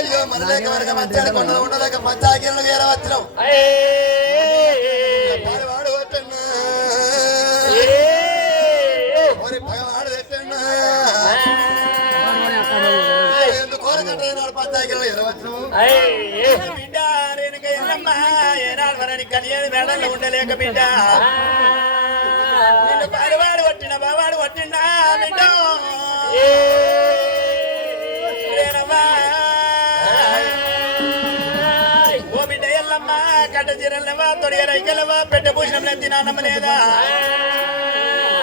అయ్యో మనలేక వరకు మంచాడు కొండలు ఉండలేక మంచాగిరిలో వేరే వచ్చినావు వాడు పెట్టండి పగవాడు పెట్టండి ఎందుకు కోరకట్టు పంచాగిరిలో వేరే వచ్చినావు బిడ్డ రేణుక ఎల్లమ్మా ఏనాడు వరని కనియని మేడల్లో ఉండలేక బిడ్డ నిన్ను పారివాడు పట్టిన బావాడు పట్టిండా బిడ్డ కట్ట చీరలవా తొడిగ రైకలవా పెట్ట భూషణం తినానమ్మ లేదా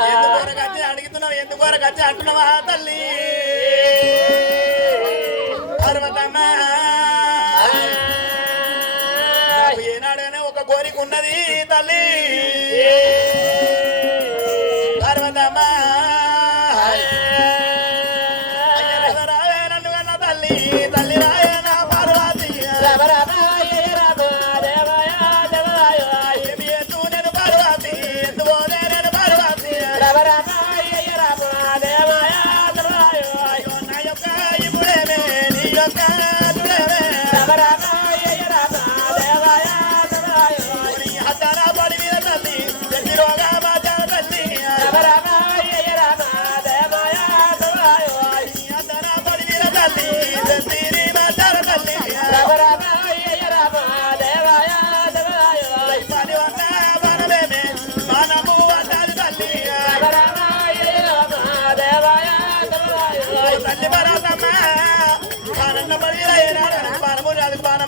ఎందుకొరకచ్చి అడుగుతున్నావు ఎందుకొరకచ్చి అంటున్నావా తల్లి పర్వతమ్మ ఏనాడైనా ఒక కోరిక ఉన్నది తల్లి పర్వతమ్మ రావే నన్ను కన్నా తల్లి తల్లి రాయే నా పార్వతి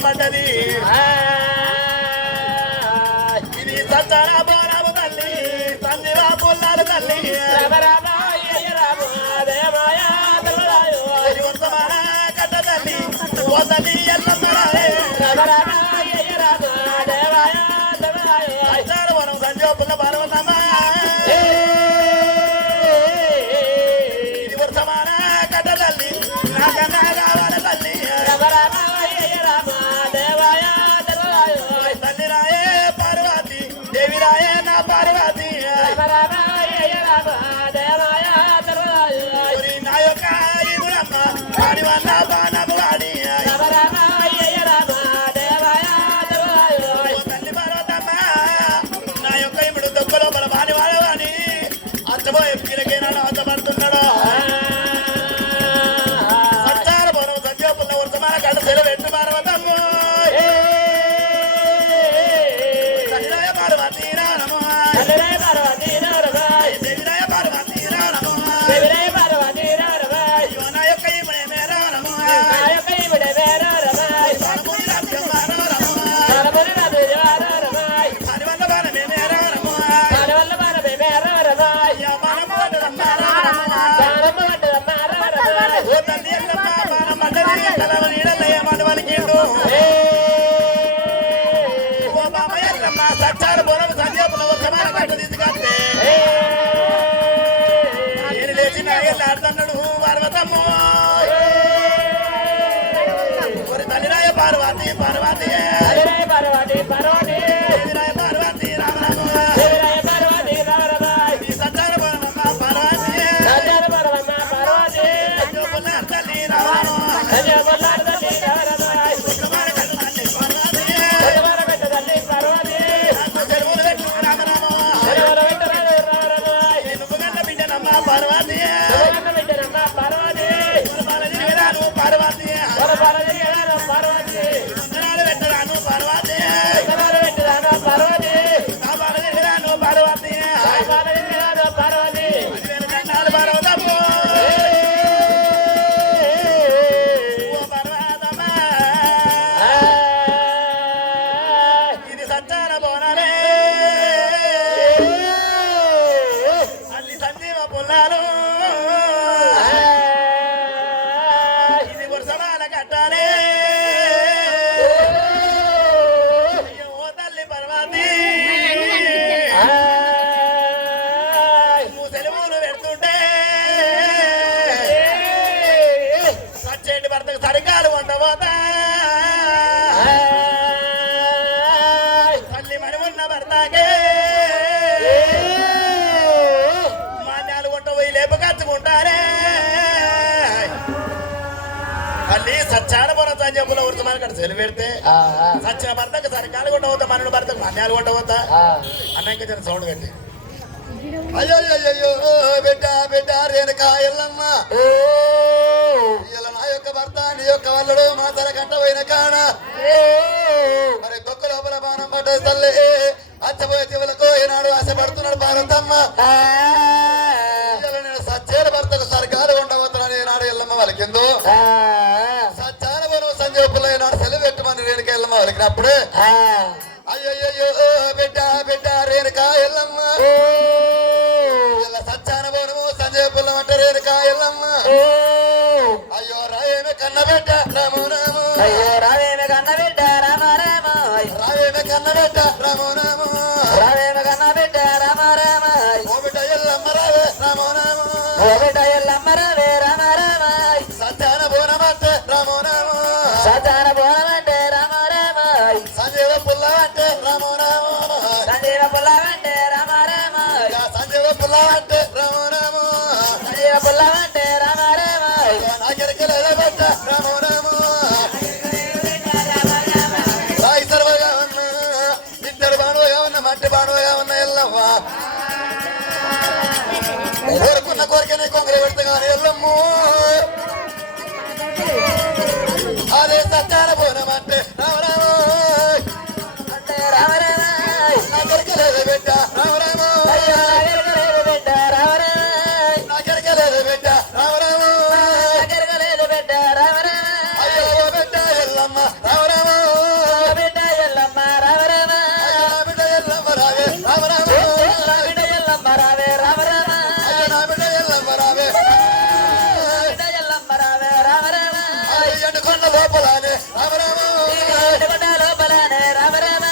పడ్డది ఇది సత్తరా బారాము తల్లి సందివా పుల్లాలు తల్లి కట్ట తల్లి ఓ తల్లి వనం సంజీవ పుల్ల పర్వతమ్మ ఇది వర్షమాన కట్ట తల్లి నాకన్నా కావాలి తల్లి పడుతున్నాడు సంచార భవనం సంజీవపుల్ల వర్తమాన కట్ట సెలవెట్టు పర్వతమ్మ పార్వతీ రానమో సచ్చారు బోనం సంజీవపుల్ల వర్తమాన కట్ట తీసుకొస్తే నేను లేచి నాగేళ్ళాడుతున్నాడు పర్వతమ్మ తల్లిరాయ పార్వతి పార్వతి పార్వతి పార్వతి పార్వతి రామరామ సచ్చారు బోనమ్మ పార్వతి తల్లి రామ పార్వతి సచ్చాన పోన సంజపుల ఉరుతమాన కడ సెలు పెడితే సచ్చిన భర్తకు సరికాలు కొట్టవద్దా మనడు భర్తకు అన్యాలు కొట్టవద్దా అన్నాక జన సౌండ్ పెట్టి అయ్యో అయ్యో బిడ్డ బిడ్డ రేణుక ఎల్లమ్మ ఇలా నా యొక్క భర్త నీ యొక్క వల్లడు మా తల కంట పోయిన కాడ మరి తొక్క లోపల బాణం పడ్డ తల్లి అచ్చపోయే జీవులకు ఈనాడు ఆశపడుతున్నాడు భారతమ్మ నేను సచ్చేల భర్తకు సరికాలు ఉండవద్దని ఈనాడు ఎల్లమ్మ వాళ్ళకిందో సచ్చాన పోను సంజయ్ ఈనాడు సెలవు పెట్టమని రేణుక ఎల్లమ్మ వాళ్ళకినప్పుడే అయ్యయ్యో బిడ్డ బిడ్డ రేణుక ఎల్లమ్మ సచ్చాన పోను సంజయ్ పుల్లం అంటే రేణుక ఎల్లమ్మ అయ్యో రాయేమే కన్న బిడ్డ రాము రాము అయ్యో రావేమ కన్న బిడ్డ రామ రామ రాయేమే కన్న బిడ్డ రాము రాము రావేమ కన్న బిడ్డ రామ రామ ఓ బిడ్డ ఎల్లమ్మ రావే రాము రాము ఓ బిడ్డ ఎల్లమ్మ రావే రామ రామ సత్యాన బోనమంటే రాము రాము సచాన బోనమంటే రామ రామ సంజీవ పుల్లవంటే రాము రాము సంజీవ పుల్లవంటే రామ రామ సంజీవ పుల్లవంటే రాము రాము సంజీవ పుల్లవంటే రామ రామ నాకెరక లేదా బిడ్డ రాము రాము రాయి సర్వగా ఉన్న ఇద్దరు బాణువుగా ఉన్న మట్టి బాణువుగా ఉన్న ఎల్లమ్మ కోరుకున్న కోరికనే కొంగరి పెడతా కానీ ఎల్లమ్ము అదే సత్యాన పోనమంటే రామరాము అంటే రామ రామ నాకెరక లేదా బిడ్డ రామరాము అయ్యో నాగరగలేదు బిడ్డ రామ రామ నాకెరక లేదా బిడ్డ రామరాము నాగరగలేదు బిడ్డ రామ రామ అయ్యో బిడ్డ ఎల్లమ్మ రామరాము బిడ్డ ఎల్లమ్మ రామ రామ నా బిడ్డ ఎల్లమ్మ రావే రామరాము బిడ్డ ఎల్లమ్మ రావే రామ రామ నా బిడ్డ ఎల్లమ్మ రావే బిడ్డ ఎల్లమ్మ రావే రామ రామ ఎండుకొండ లోపలానే రామరాము ఏడుకొండ లోపలనే రామ రామ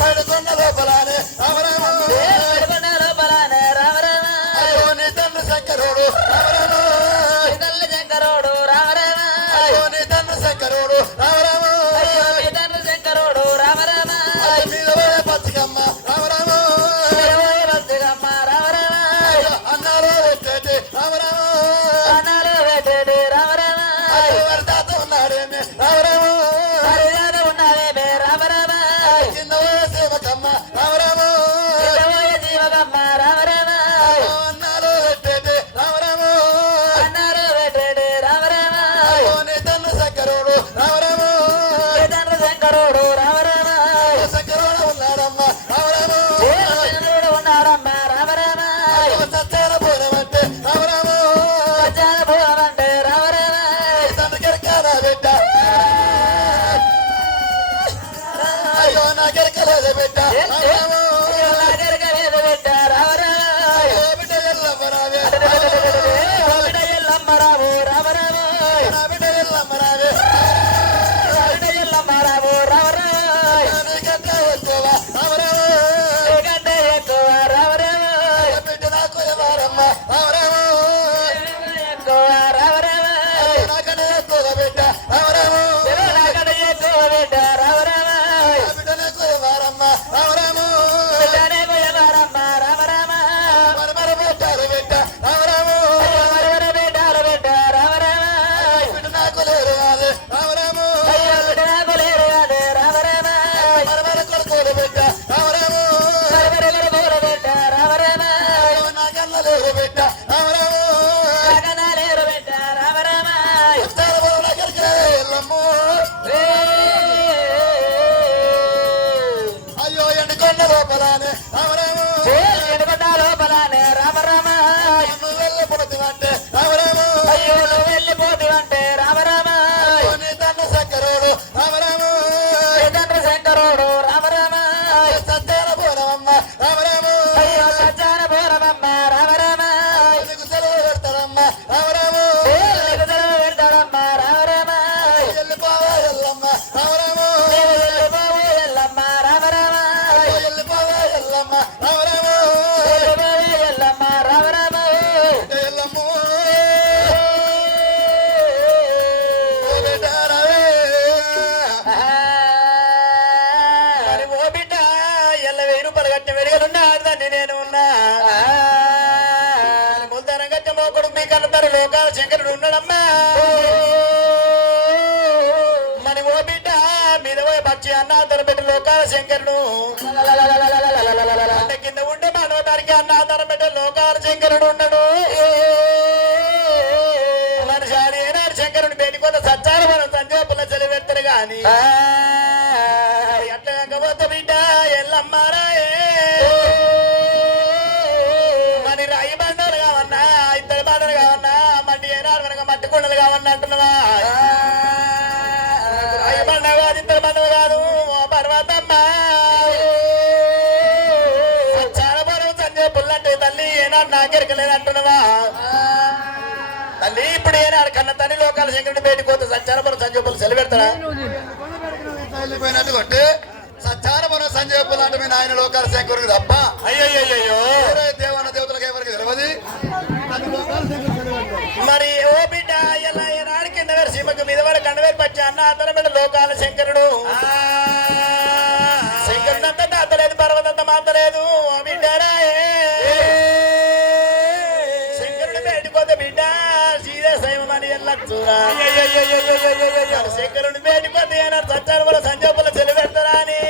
పడుకొండ లోపలానే రామరాము ఏడుకొండ లోపలనే రామ రామ అయ్యో నీ తండ్రి శంకరుడు రామరాము తల్లి శంకరుడు రామ రామ అయ్యో నీ తండ్రి శంకరుడు రామరాము అయ్యో మీ తండ్రి శంకరుడు రామ రామ మీద పోయే పచ్చికమ్మ రామరాము తిరుమల బతుకమ్మ రామ రామ అన్నాలో పెట్టేటి రామరాము అన్నాలు పెట్టేటి రామ రామ వారి తాత ఉన్నాడేమి రామరాము హరియాన ఉన్నదేమే రామ రామ కింద పోయే సేవకమ్మ రామరాము ఇష్టమోయ జీవకమ్మ రామ రామ అన్నాలో పెట్టేటి రామరాము అన్నారు పెట్టేటి రామ రామ నీ తండ్రి శంకరుడు రామరాము మీ తండ్రి శంకరుడు రామ రామ శంకరుడు ఉన్నాడమ్మ రామరాము శంకరుడు ఉన్నాడమ్మ రామ రామ సత్యాన పోనమంటే రామరాము సజ్జన భూమంటే రామ రామ తండ్రి కెరకాల బిడ్డ అయ్యో నా కెరకలేదు బిడ్డ రామరాము నాగరిక వేద బిడ్డ రామ రామ ఓ బిడ్డ ఎల్లమ్మ రావే బిడ్డ ఎల్లమ్మ రావు రామ రామ నా బిడ్డ ఎల్లమ్మ రావే బిడ్డ ఎల్లమ్మ రావు రామ రామ నీకంటే ఎక్కువ రామరాము కంటే ఎక్కువ రామ రామ బిడ్డ నాకు ఎవరమ్మ రామరాము ఎక్కువ రామ రామ నాకనే ఎక్కువ బిడ్డ రామరాము నాకంటే ఎక్కువ బిడ్డ రామ రామ బిడ్డ నాకు ఎవరమ్మ రామరాము బిడ్డనే పోయేవారమ్మ రామ రామ మరి పెట్టారు బిడ్డ రామరాము మరొక బిడ్డలు బిడ్డ రామ రామ బిడ్డ నాకు లేరు కాదు రామరాము అయ్యో బిడ్డ నాకు లేరు అదే రామ రామ మరి కొడుకోరు బిడ్డ రామరాము మరొకరు కూర బిడ్డ రామ రామ నాకన్న లేరు బిడ్డ రామరాము నాకన్నా లేరు బిడ్డ రామ రామ దగ్గరికి వెళ్ళమ్ము అయ్యో ఎండుకొండ లోపలానే రామరాము ఎడుకొండ లోపలనే రామ రామ నువ్వు వెళ్ళి పుడుతుందంటే రామరాము అయ్యో నువ్వు వెళ్ళిపోతివంటే రామ రామ నీ తండ్రి శంకరుడు రామరాము నీ తండ్రి శంకరుడు రామ రామ సత్యాన పోనమ్మ రామరాము అయ్యో సజ్జాన పూరమమ్మ రామ రామ నీకు సెలవు పెడతాడమ్మ రామరాము నీకు సెలవు పెడతాడమ్మ రామ రామ వెళ్ళిపోవా ఎల్లమ్మ రామరాము నీవు వెళ్ళిపోవు ఎల్లమ్మ రామ రామ వెళ్ళిపోవా ఎల్లమ్మ రామరాము వెళ్ళిపోవు ఎల్లమ్మ రామ రామ ఎల్లమ్ము బిడ్డ రావే మరి ఓ బిడ్డ ఎల్ల 1000 రూపాయలు కట్టిన వెలుగులున్నా ఆడదాన్ని నేను ఉన్నా ముల్తానం కట్టిన మోకుడు మీ కలుతారు లోకాల శంకరుడు ఉన్నాడమ్మా పచ్చి అన్న తరబెట్టి లోకాల శంకరుడు అంటే కింద ఉండే మానవతానికి అన్న తరబెట్టి లోకాల శంకరుడు ఉన్నాడు. మనిషి ఏనాడు శంకరుని పెట్టుకున్న సచ్చాల మనం సంజయ్ పుల్ల చెలి పెడతారు గాని ఎట్లా కాకపోతే బిడ్డ ఎల్లమ్మారాయే మరి రాయి బండలు కావన్నా ఇద్దరు బండలు కావన్నా మట్టి ఏనాడు వెనక మట్టి కొండలు కావన్నా అంటున్నావా? రాయి బండ కాదు ఇద్దరు బండలు కాదు పర్వతమ్మ చాలా బరువు సంజయ్ పుల్లంటే తల్లి ఏనాడు నాకెరకలేదు అంటున్నావా? తల్లి ఇప్పుడు ఏనాడు కన్న తల్లి లోకాల శంకరుడి బయటకు పోతే సచ్చారపురం సంజయ్ పుల్ల సెలవు పెడతారా? వెళ్ళిపోయినట్టు కొట్టి సత్యానపురం సంజయ్ పుల్ల అంటే మీ నాయన లోకాల శంకరుడికి తప్ప అయ్యో దేవన దేవతలకు ఎవరికి తెలియదు. మరి ఓ బిడ్డ ఎలా ఏనాడు కింద వేరు సీమకు మీద వాడు కండవేరు పచ్చి అన్న అతనబిడ్డ లోకాల శంకరుడు శంకరుడంతా తాతలేదు పర్వతంత మాతలేదు ఓ బిడ్డరా శంకరుడు బయటకోతే బిడ్డ సీదే సైమని ఎల్లచ్చురా శంకరుడు బయటకోతే ఏనాడు సచ్చారు వల్ల సంజోపుల చెలి పెడతారా అని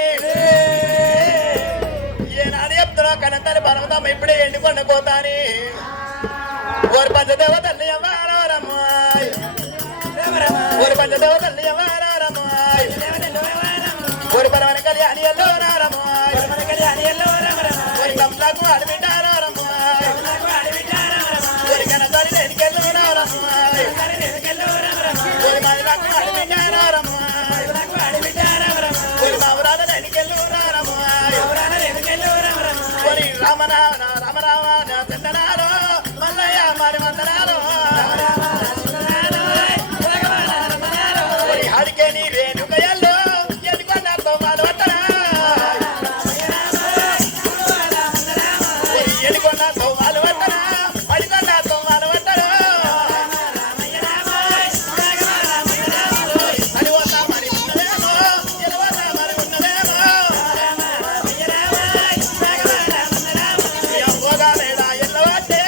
ఏనాడు చెప్తున్నా కనంతాని పర్వతం ఇప్పుడే ఎండికొండ కోతాని ఓరి పంచదేవ తల్లి అమ్మారమ్మాయి ఓరి పంచదేవ తల్లి అమ్మారమ్మాయి ఓరి పరమని కళ్యాణి ఎల్లో రారమ్మాయి ఓరి కమలకు అడవిటారమ్మాయి ఓరి కనసారి లేనికెళ్ళు రారమ్మాయి ఓరి మహిళకు అడవిటారమ్మాయి ఓరి మామరాల లేనికెళ్ళు రారమ్మాయి ఓరి రామరామ చందనాలో మల్లయ్య మరి వందనాలు హరికే నీ రేణుకయల్లో ఎన్నుకొండతో మాలవట్టరా ఎన్నుకొండతో మాలవట్టరా హరికొండతో మాలవట్టరు అని వల్ల మరి ఉన్నదేమో ఎలువల్ల మరి ఉన్నదేమో పోగా మేడ ఎల్లవట్టే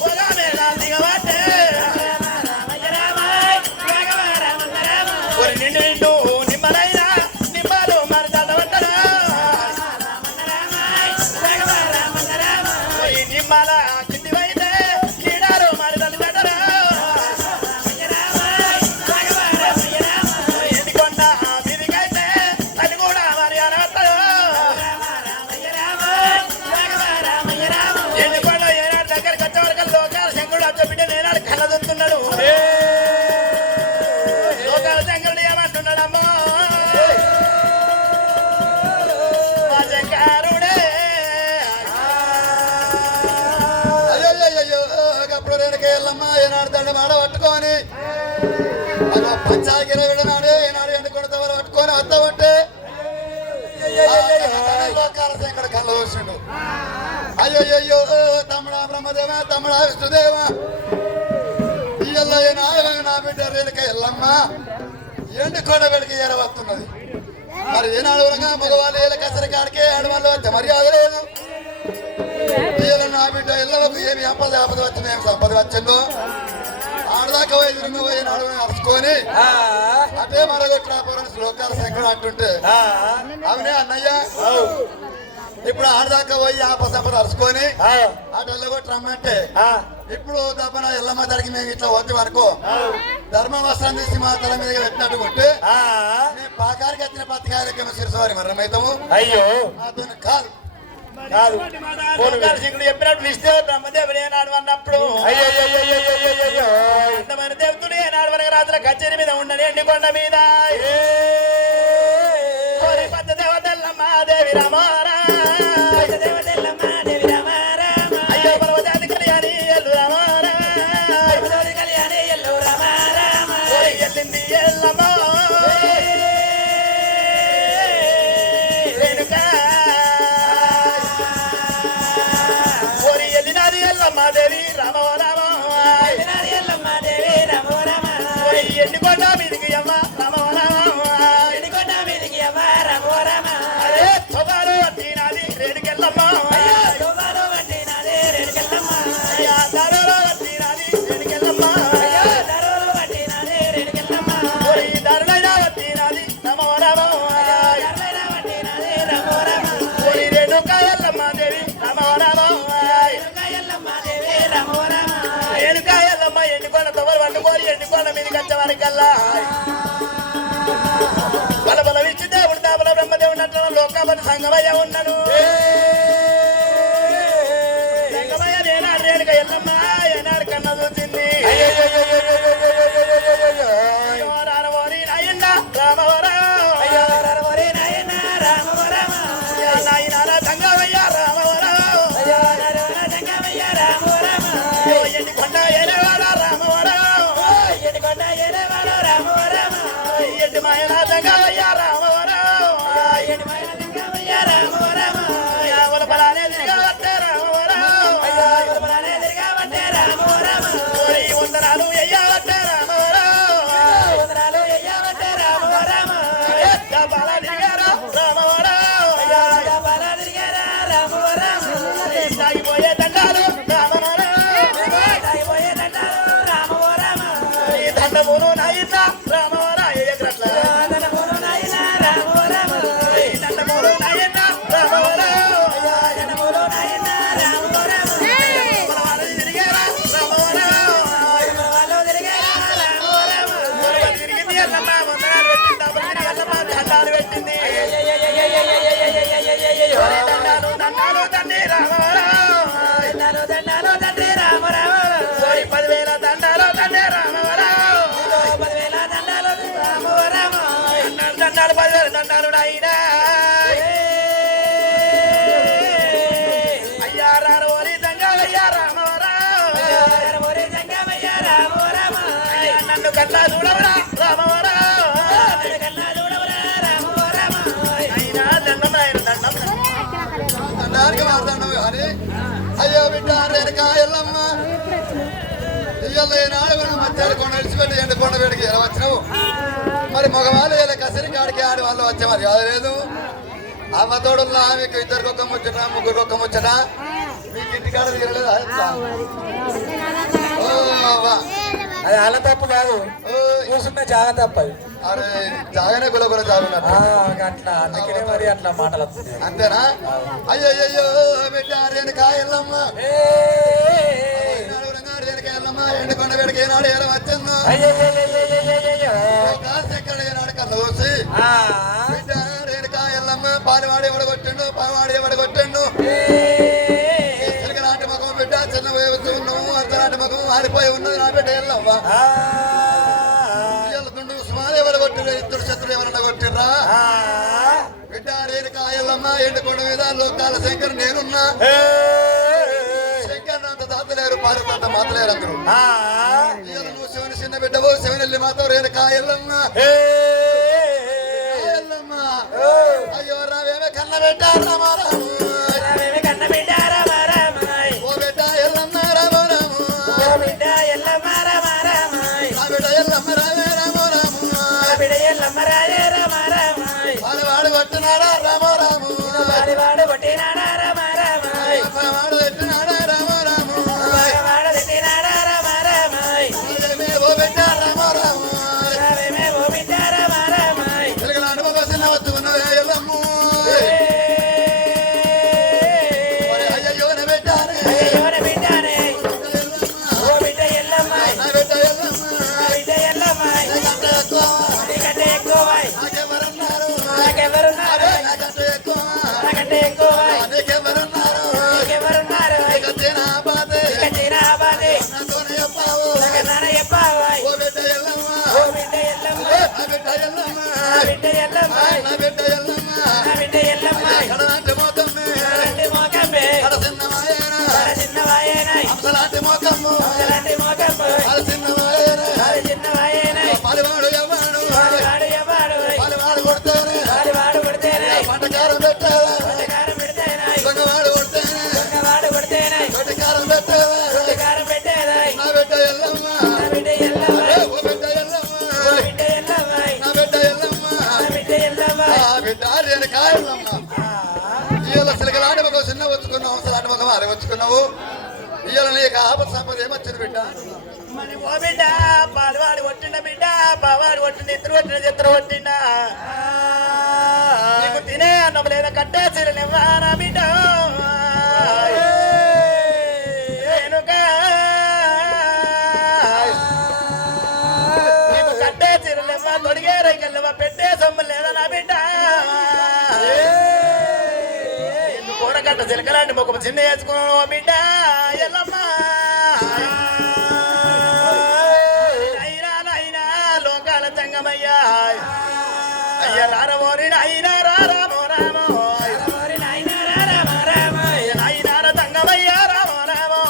పోగా మేడ దిగవట్టే ఒక నిండు నిండు నిమ్మలైనా నిమ్మలు మరి చదవట్టరా ఈ నిమ్మల కిందివైతే కీడాలు మరి చదివట్టరా ఎందుకొండ మీదికైతే అది కూడా మరి అనవట్టరు ఎందుకొండ ఏనాడు దగ్గరికి వచ్చే వరకు లోకాల శంకరుడు అచ్చ బిడ్డ నేనాడు కళ్ళదుతున్నాడు లోకాల శంకరుడు ఏమంటున్నాడమ్మో మా శంకరుడే అయ్యో అప్పుడు రేణుక ఎల్లమ్మ ఏనాడు దండ మాడ పట్టుకొని అదో పంచాగిర విడనాడు ఏనాడు ఎండుకొండ తవర పట్టుకొని వస్తామంటే లోకాల శంకరుడు కళ్ళ చూసిండు. అయ్యో తమ్ముడా బ్రహ్మదేవ తమ్ముడా విష్ణుదేవ ఇయ్యల్ల నా బిడ్డ రేణుక ఎల్లమ్మ ఎండుకొండ వెడికి ఏరవస్తున్నది. మరి ఏనాడు మగవాళ్ళు ఏళ్ళ కసరి కాడికే ఆడవాళ్ళు వచ్చే మర్యాద లేదు. ఇయ్యల నా బిడ్డ ఎల్లలకు ఏమి ఆపద వచ్చిందో ఏమి సంపద వచ్చిందో ఆడదాకా పోయి నాడు అరుచుకొని అదే మరగొట్టిన శ్లోకాల శంకరుడు అంటుంటే అవునే అన్నయ్య ఇప్పుడు ఆడదాకా పోయి ఆపసంపద అరుచుకొని అటు ఎల్లగొట్టి రమ్మంటే ఇప్పుడు తప్పన ఎల్లమ్మ తడికి మేము ఇట్లా వద్దు అనుకో ధర్మ వస్త్రం తీసి మా తల మీద పెట్టినట్టు కొట్టి మేము పాకారికి వచ్చిన పత్రికాయలకేమో శిరసవారి మరణమవుతాము. అయ్యో అతను కాదు కాదు శంకరుడు చెప్పినట్టు విష్ణు బ్రహ్మదేవుడు ఏనాడు అన్నప్పుడు అయ్యో అందమైన దేవతలు ఏనాడు వరకు రాజుల కచేరి మీద ఉండని ఎండికొండ మీద పంచదేవతల్లమ్మ దేవి రామారా అయ్యో పర్వతాది కళ్యాణి ఎల్లు రామారా ఎల్లింది ఎల్లమ్మ రేణుకా ఓరి ఎల్లినాది ఎల్లమ్మ దేవి రామో రామో ఓరి ఎండికొండ మీదికి అమ్మ రామో రామో అరే తొబాలో వట్టినాది రేణుకెళ్ళమ్మ దారోలో వట్టినాది రేణుకెళ్ళమ్మ ఓరి దారులైనా వట్టినాది రామో రామో చేపలు పట్టుకొని ఎండుకొండ మీదకి వచ్చేవారికల్లా బలబల విచ్చి దేవుడు దాబల బ్రహ్మదేవుడు నటన లోకాపతి సంగమయ్య ఉన్నాను సంగమయ్య నేనాడు రేణుక ఎల్లమ్మ ఏనాడు కన్న చూసింది రామవరి నాయన్న రామవరం నాయన సంగమయ్య రామవరం ఎండుకొండ ఏలేవాడ రామవరం ఎండు మాయన సంగమయ్య రామవరం యావల బలానే తిరగవట్టే రామవరం ఓరి వందనాలు ఎయ్యవట్టే రామవరం బల తిరిగారా రామవరం సాగిపోయే దండాలు రామవరం ఈ దండములు నాయన రామవరం ఎగరట్ల దండములు నాయన రామవరం బలవాళ్ళు తిరిగారా రామవరం తిరిగింది ఎల్లమ్మ వందనాలు పెట్టింది డబ్బులు తిరిగి ఎల్లమ్మ దండాలు పెట్టింది దండాలు తండ్రి రామవరం 10,000 దండాలు తండ్రి రామవరం దండాలు 10,000 దండాలు నాయనా అయ్యా రారవరి దంగయ్యా రామవరం అయ్యా నన్ను కన్నా చూడవరా రామవరం అయినా దండం నాయన దండం దండానికి మాట్లాడినావు కానీ అయ్యో బిడ్డ రేణుక ఎల్లమ్మ ఇయ్యాల ఈనాడు మనం మధ్యాహ్నం కొండ విడిచిపెట్టి ఎండుకొండ వేడికి ఎలా వచ్చినావు మరి మగవాళ్ళు ఇలా కసిరి కాడికి ఆడి వాళ్ళు వచ్చే మరి అది లేదు అమ్మ తోడున్నా మీకు ఇద్దరికొక్క ముచ్చట ముగ్గురికొక్క ముచ్చట మీకు ఇంటికాడ తీరలేదు అది వాళ్ళ తప్పు కాదు కూర్చున్న జాగ తప్పది అరే జాగానే గుల జాగున్నట్టు అట్లా అందుకనే మరి అట్లా మాటలు వస్తుంది అంతేనా అయ్యయ్యో బిడ్డ రేణుక ఎల్లమ్మ రేణుక ఎల్లమ్మ ఎండుకొండ వేడికి ఏనాడు ఎలా వచ్చిందో ఎక్కడ ఏనాడు కన్నా చూసి బిడ్డ రేణుక ఎల్లమ్మ పాలవాడి ఎవడగొట్టిండు పావాడి ఎవడగొట్టిండు నాటి మగం బిడ్డ చిన్న వయసు ఉన్నాము అర్ధనాటి మగం ఆరిపోయి ఉన్నది నా బిడ్డ ఎల్లమ్మ దుండు సుమారు ఎవడగొట్టిరు ఇద్దరు శత్రులు ఎవరన్నా కొట్టిర్రా బిడ్డ రేణుక ఎల్లమ్మ ఎండుకొండ మీద లోకాల శంకర్ నేనున్నా శంకర్ అంత తాతలేరు పార్వతంత మాతలేరు అందరూ నువ్వు శివుని చిన్న బిడ్డవు శివనెల్లి మాతో రేణుక ఎల్లమ్మ ఎల్లమ్మ అయ్యో రావేమే కన్న బిడ్డ రామారాము ఓ బిడ్డ ఎల్లమ్మ రామారాము నా బిడ్డ ఎల్లమ్మ రావే రామారాము వాడు కొట్టినాడా రామారాము వాడు పెట్టినాడా రామారాము ఓ బిడ్డ రామారాము తెలుగునాడు మగ చిన్న వత్తు ఉన్నదే ఎల్లమ్మ అయ్యో బిడ్డానే నా బిడ్డ ఎల్లమ్మ నాకంటే ఎక్కువ నీకెవరున్నారు నీకంటే నా బాధే నాతోనే చెప్పావు ఓ బిడ్డ ఎల్లమ్మ నా బిడ్డ ఎల్లమ్మ కడలాంటి మోకమ్మే కడ చిన్నవాయన అంశలాంటి మోకమ్ము కడ చిన్నవాయన పలివాడు ఎవ్వాడు పలివాడు కొడితేనే పట్టకారం పెట్టావా దొంగవాడు కొడితేనే పట్టకారం పెట్టావా నా బిడ్డ ఎల్లమ్మ ఓ బిడ్డ ఎల్లమ్మ నా బిడ్డ ఎల్లమ్మ బిడ్డ రేణుక ఎల్లమ్మ ఇవాళ సిలకలాంటి ఒక చిన్న వచ్చుకున్నావు అవసరాంటి ఒక వారి వచ్చుకున్నావు ఇవాళ నీకు ఆపద సంపద ఏమొచ్చింది బిడ్డ మరి ఓ బిడ్డ పాలవాడు కొట్టిన బిడ్డ బావాడు కొట్టిన ఇద్దరు కొట్టిన చిత్ర కొట్టిన నీకు తినే అన్నం లేదా కట్టే చీరనివ్వానా బిడ్డ రేణుక చిలకలాంటి ముఖం చిన్న వేసుకున్నాను బిడ్డ ఎల్లమ్మ అయినా నైనా లోకాల జంగమయ్యా అయ్య రారమోరి అయినా రామో రామో అయినార తంగమయ్యా రామో రామో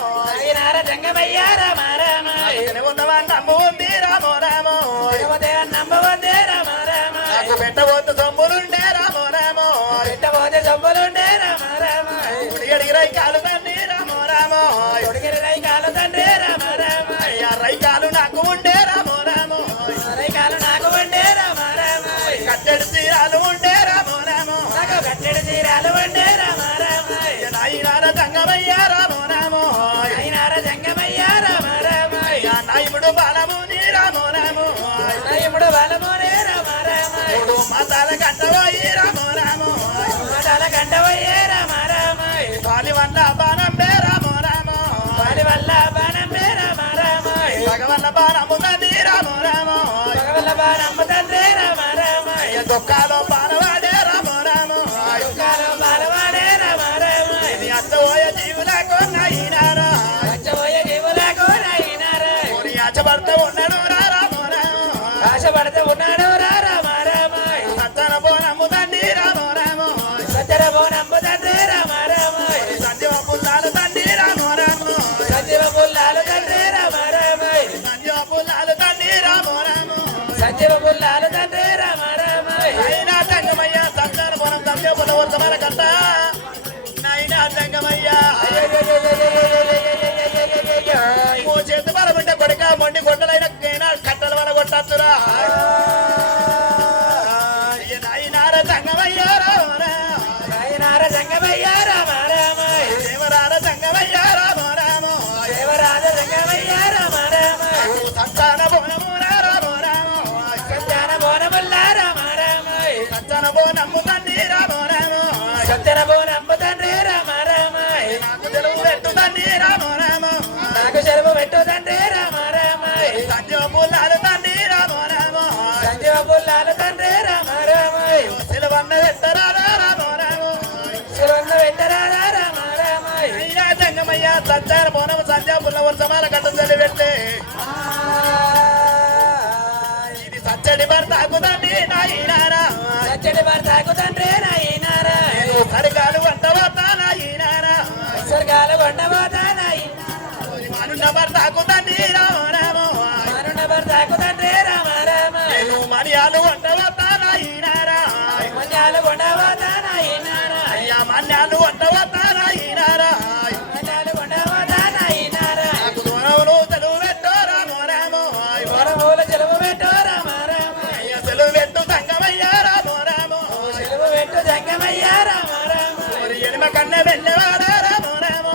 నమ్ము ఉంది రామో రామో నాకు పెట్టబోతు సొమ్ములుండే రామో రామో ఉడిగడిగి రైకాలు తండ్రి రామో రామో అయ్యా రైకాలు నాకు ఉండే రామో రామో కట్టెడు తీరాలు ఉండే రామో రామో నాయనార తంగమయ్యా రామో రామో అయ్యా నాయముడు బాలము నీ రామో రామో మూడు మాతాల కట్టబోయి రామో రామో పాలి వల్ల బాణం బే రామో రామో భగవల్ల బాణము తండ్రి రామో రామో దుఃఖాలో బాలవాడే రామో రామో ఇది అత్తపోయే జీవులకు నాయనారా ఆశపడుతూ ఉన్నాడు రా రామో రామో సత్తన బోనమ్ము తండ్రి రామో రామో సంజీవ పుల్లాలు తండ్రి రామో రామో సంజీవ పుల్లాలు తండ్రి రామో రామో అయినా తంగమయ్య సత్తన బోనం సంజీవ పుల్ల వర్తమాన కట్ట నైనా తంగమయ్య ఓ చేతి బలముంటే కొడుక మొండి గొడ్డలైన కట్టల వల కొట్టచ్చురా నైనార తంగమయ్య దేవరార తంగమయ్య రామో రామో సంతాన బోనము రామో రామో సంతాన బోనమ్ము తండ్రి రామో రామో నాకు తెలుగు పెట్టు తండ్రి రామో రామో సంజీవ పుల్లాలు తండ్రి రామో రామో సిలవన్న పెట్టరారా రామో రామో అయినా జంగమయ్య సంచార బోనము సంజా పుల్ల వర్షమాల కట్ట చల్లి పెట్టే ఇది సచ్చడి భర్తకు తండ్రి నాయనారా సరిగాలు వంట వద్ద నాయనారా మనున్న భర్తకు తండ్రి రామో రామో నేను మణియాలు వంట వద్ద నాయనారా అయ్యా మన్యాలు వంట వద్ద నాయనారా నాకు దూరంలో తెలుగు పెట్టో రామో రామో అయ్యా సెలవు పెట్టు తంగమయ్యా రామో రామో ఎనిమ కన్న వెళ్ళేవాడా రామో రామో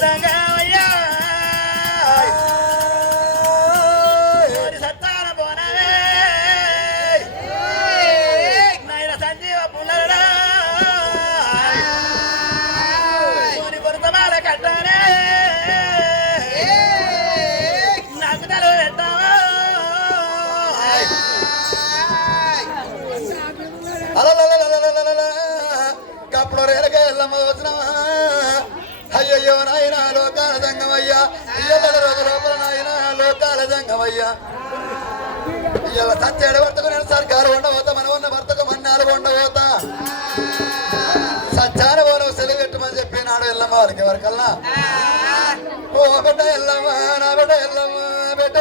సంగమయ్యా సత్తాన పోనవే నాయన సంజీవ పుల్లడా కొరతమాల కట్టానే నాకు తల పెట్టావా కప్పుడు రేరక ఎల్లమ్మ వచ్చినవా అయ్యయ్యో నాయన లోకాల సంగమయ్యా ఇయ్యల రోజు లోపల నాయన లోకాల సంగమయ్యా ఇయ్యల సత్యాడు భర్తకు నేను సర్కారు ఉండబోతా మనం ఉన్న భర్తకు మన్నాలు ఉండబోతా సత్యాన పోను సెలవు పెట్టమని చెప్పినాడు ఎల్లమ్మ వారికి ఎవరికల్లా ఓ బిడ్డ ఎల్లమ్మ నా బిడ్డ ఎల్లమ్మ బిడ్డ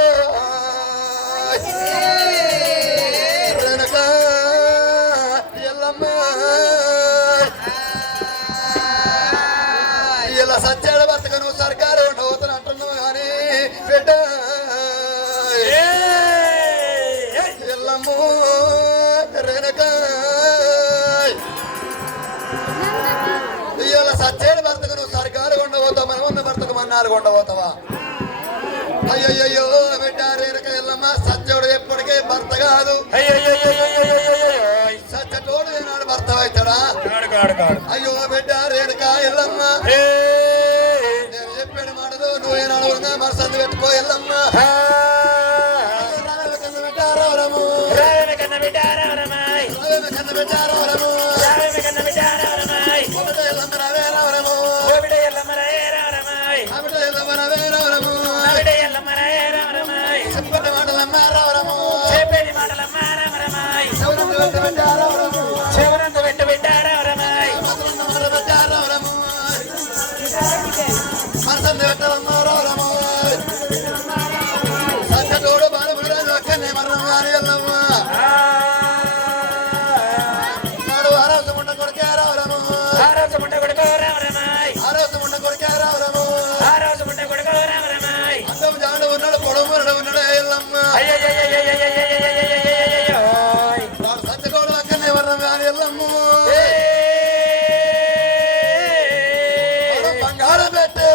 ఎల్లమ్మ ఇలా సత్యాల భర్తకు నువ్వు సర్కారు ఉండబోతున్నా అంటున్నావు కానీ బిడ్డ ఎల్లమ్మ రేణుక ఇలా సత్యాల భర్తకు నువ్వు సర్కారు ఉండబోతావు మనం ఉన్న భర్తకు మన్నాలు ఉండబోతావా అయ్యయ్యో బిడ్డ రేణుక ఎల్లమ్మ సత్యుడు ఎప్పటికే భర్త కాదు సత్యతోడు ఏనాడు భర్త అవుతాడా అయ్యో బిడ్డ రేణుక ఎల్లమ్మ నేను చెప్పాడు మాటలు నువ్వు ఏనాడు ఉన్నా మనసందు పెట్టుకో ఎల్లమ్మ పెట్టారవరము కన్న పెట్టారవరము ఎల్లమ్మ రవేరవరము చెప్పటి మాటలమ్మ రవరము చెవరంత పెట్టబెట్టారవరమాయ్ మనసందు పెట్టవమ్మ రవరము సత్యతోడు బాలమురాజు అక్కనే మరణం కానీ ఎల్లమ్మ నాడు ఆరోజు ముండ కొడుకే రవరము ఆరోజు ముండ కొడుకో రామరమాయ్ ఆరోజు ముండ కొడుకే రవరము ఆరోజు ముండ కొడుకో రామరమాయ్ అందం జాడు ఉన్నాడు పొడవు ఉన్నాడు ఎల్లమ్మ నాడు సత్యతోడు అక్కనే మరణం కానీ ఎల్లమ్మ బంగారం పెట్టి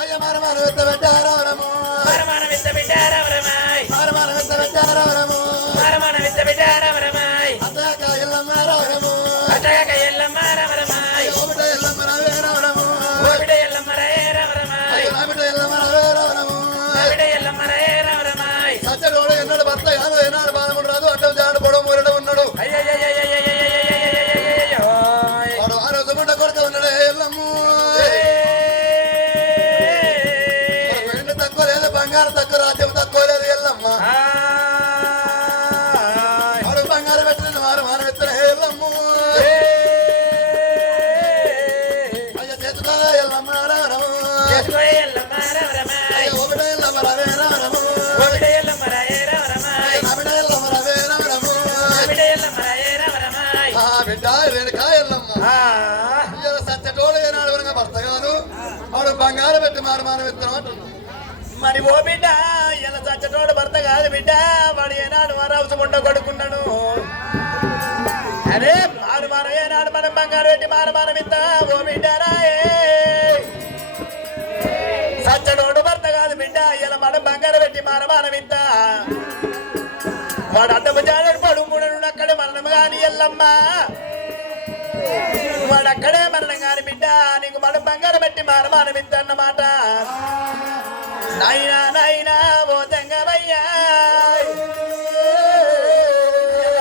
అయ్య మరమాన విత్త పెట్టారవరము మరమాన విత్త పెట్టారవరము అతక ఎల్లమ్మ రవరము ఎల్లమ్మ రవే రవరము సత్యతోడు ఎన్నాడు భర్త కాదు ఏనాడు బాధముడు రాదు అడ్డం జాడు పొడవు మూరడు ఉన్నాడు వాడు ఆ రోజు ముండ కొడుకు ఉన్నాడు ఎల్లమ్మ వెండి తక్కువ లేదు బంగారం తక్కువ రాజ్యం తక్కువ లేదు ఎల్లమ్మ వాడు బంగారం పెట్టిన వారు మనం ఎత్తున ఎల్లమ్మ అయ్య చేతుగా ఎల్లమ్మ రవరము ఒకటే ఎల్లమ్మ రవే రవరము అవిడ ఎల్లమ్మ రవే రవరము బిడ్డ రేణుక ఎల్లమ్మ సత్యతోడు ఏనాడు వరకు భర్త కాదు వాడు బంగారం పెట్టి మానం ఎత్తున్నాం అంటున్నాం మరి ఓ బిడ్డ ఇలా సచ్చటోడు భర్త కాదు బిడ్డ వాడు ఏనాడు వరవసు ముండ కొడుకున్నాడు అరే మనం ఏనాడు మనం బంగారు పెట్టి మానం ఇద్దా ఓ బిడ్డ రాయే సచ్చటోడు భర్త కాదు బిడ్డ ఇలా మనం బంగారు పెట్టి మానం ఇద్దా వాడు అడ్డము జాడడు పడుము అక్కడే మరణం కాని ఎల్లమ్మ వాడు అక్కడే మరణం కాని బిడ్డ నీకు మనం బంగారం పెట్టి మానం ఇద్దా అన్నమాట నాయనా నాయనా ఓ తంగమయ్యా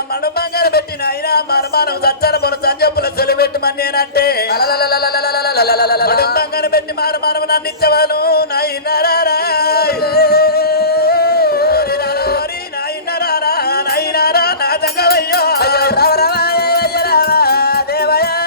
మన బంగారు పెట్టి నాయనా మనం సచ్చార పొర సంజప్పుల సెలవు పెట్టమని నేనంటే బంగారు పెట్టి మనం నన్ను ఇచ్చేవాళ్ళు నాయనారా నాయనారా నా తంగమయ్యో నాయనారా నా తంగమయ్యో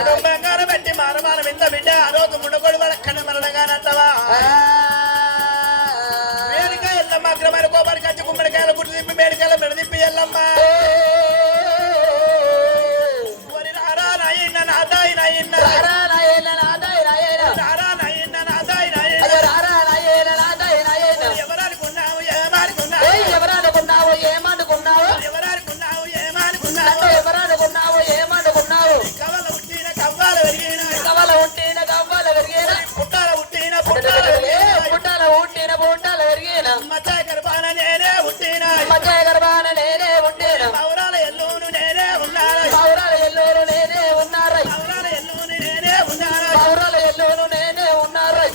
మడు బంగారం పెట్టి మారమానం ఇంత బిడ్డ ఆ రోజు ముండగొడు వడక్కన మరణగానంటవా మేడికాయ ఎల్లమ్మ అగ్రమైన కోపానికి వచ్చి గుమ్మడికాయలు గుడ్డు తిప్పి మేడికాయలు మెడదిప్పి ఎల్లమ్మ వరి రారా నాయన్న నాదాయి నాయన్న రారా నాయన్న నాదాయి నాయన్న ఎవరనుకున్నావు ఏమనుకున్నావు కవల ఉట్టిన కవ్వాల వెరిగిన పుట్టాల ఉట్టిన మచాయ గర్భాన నేనే ఉట్టిన పౌరాల ఎల్లును నేనే ఉన్నారా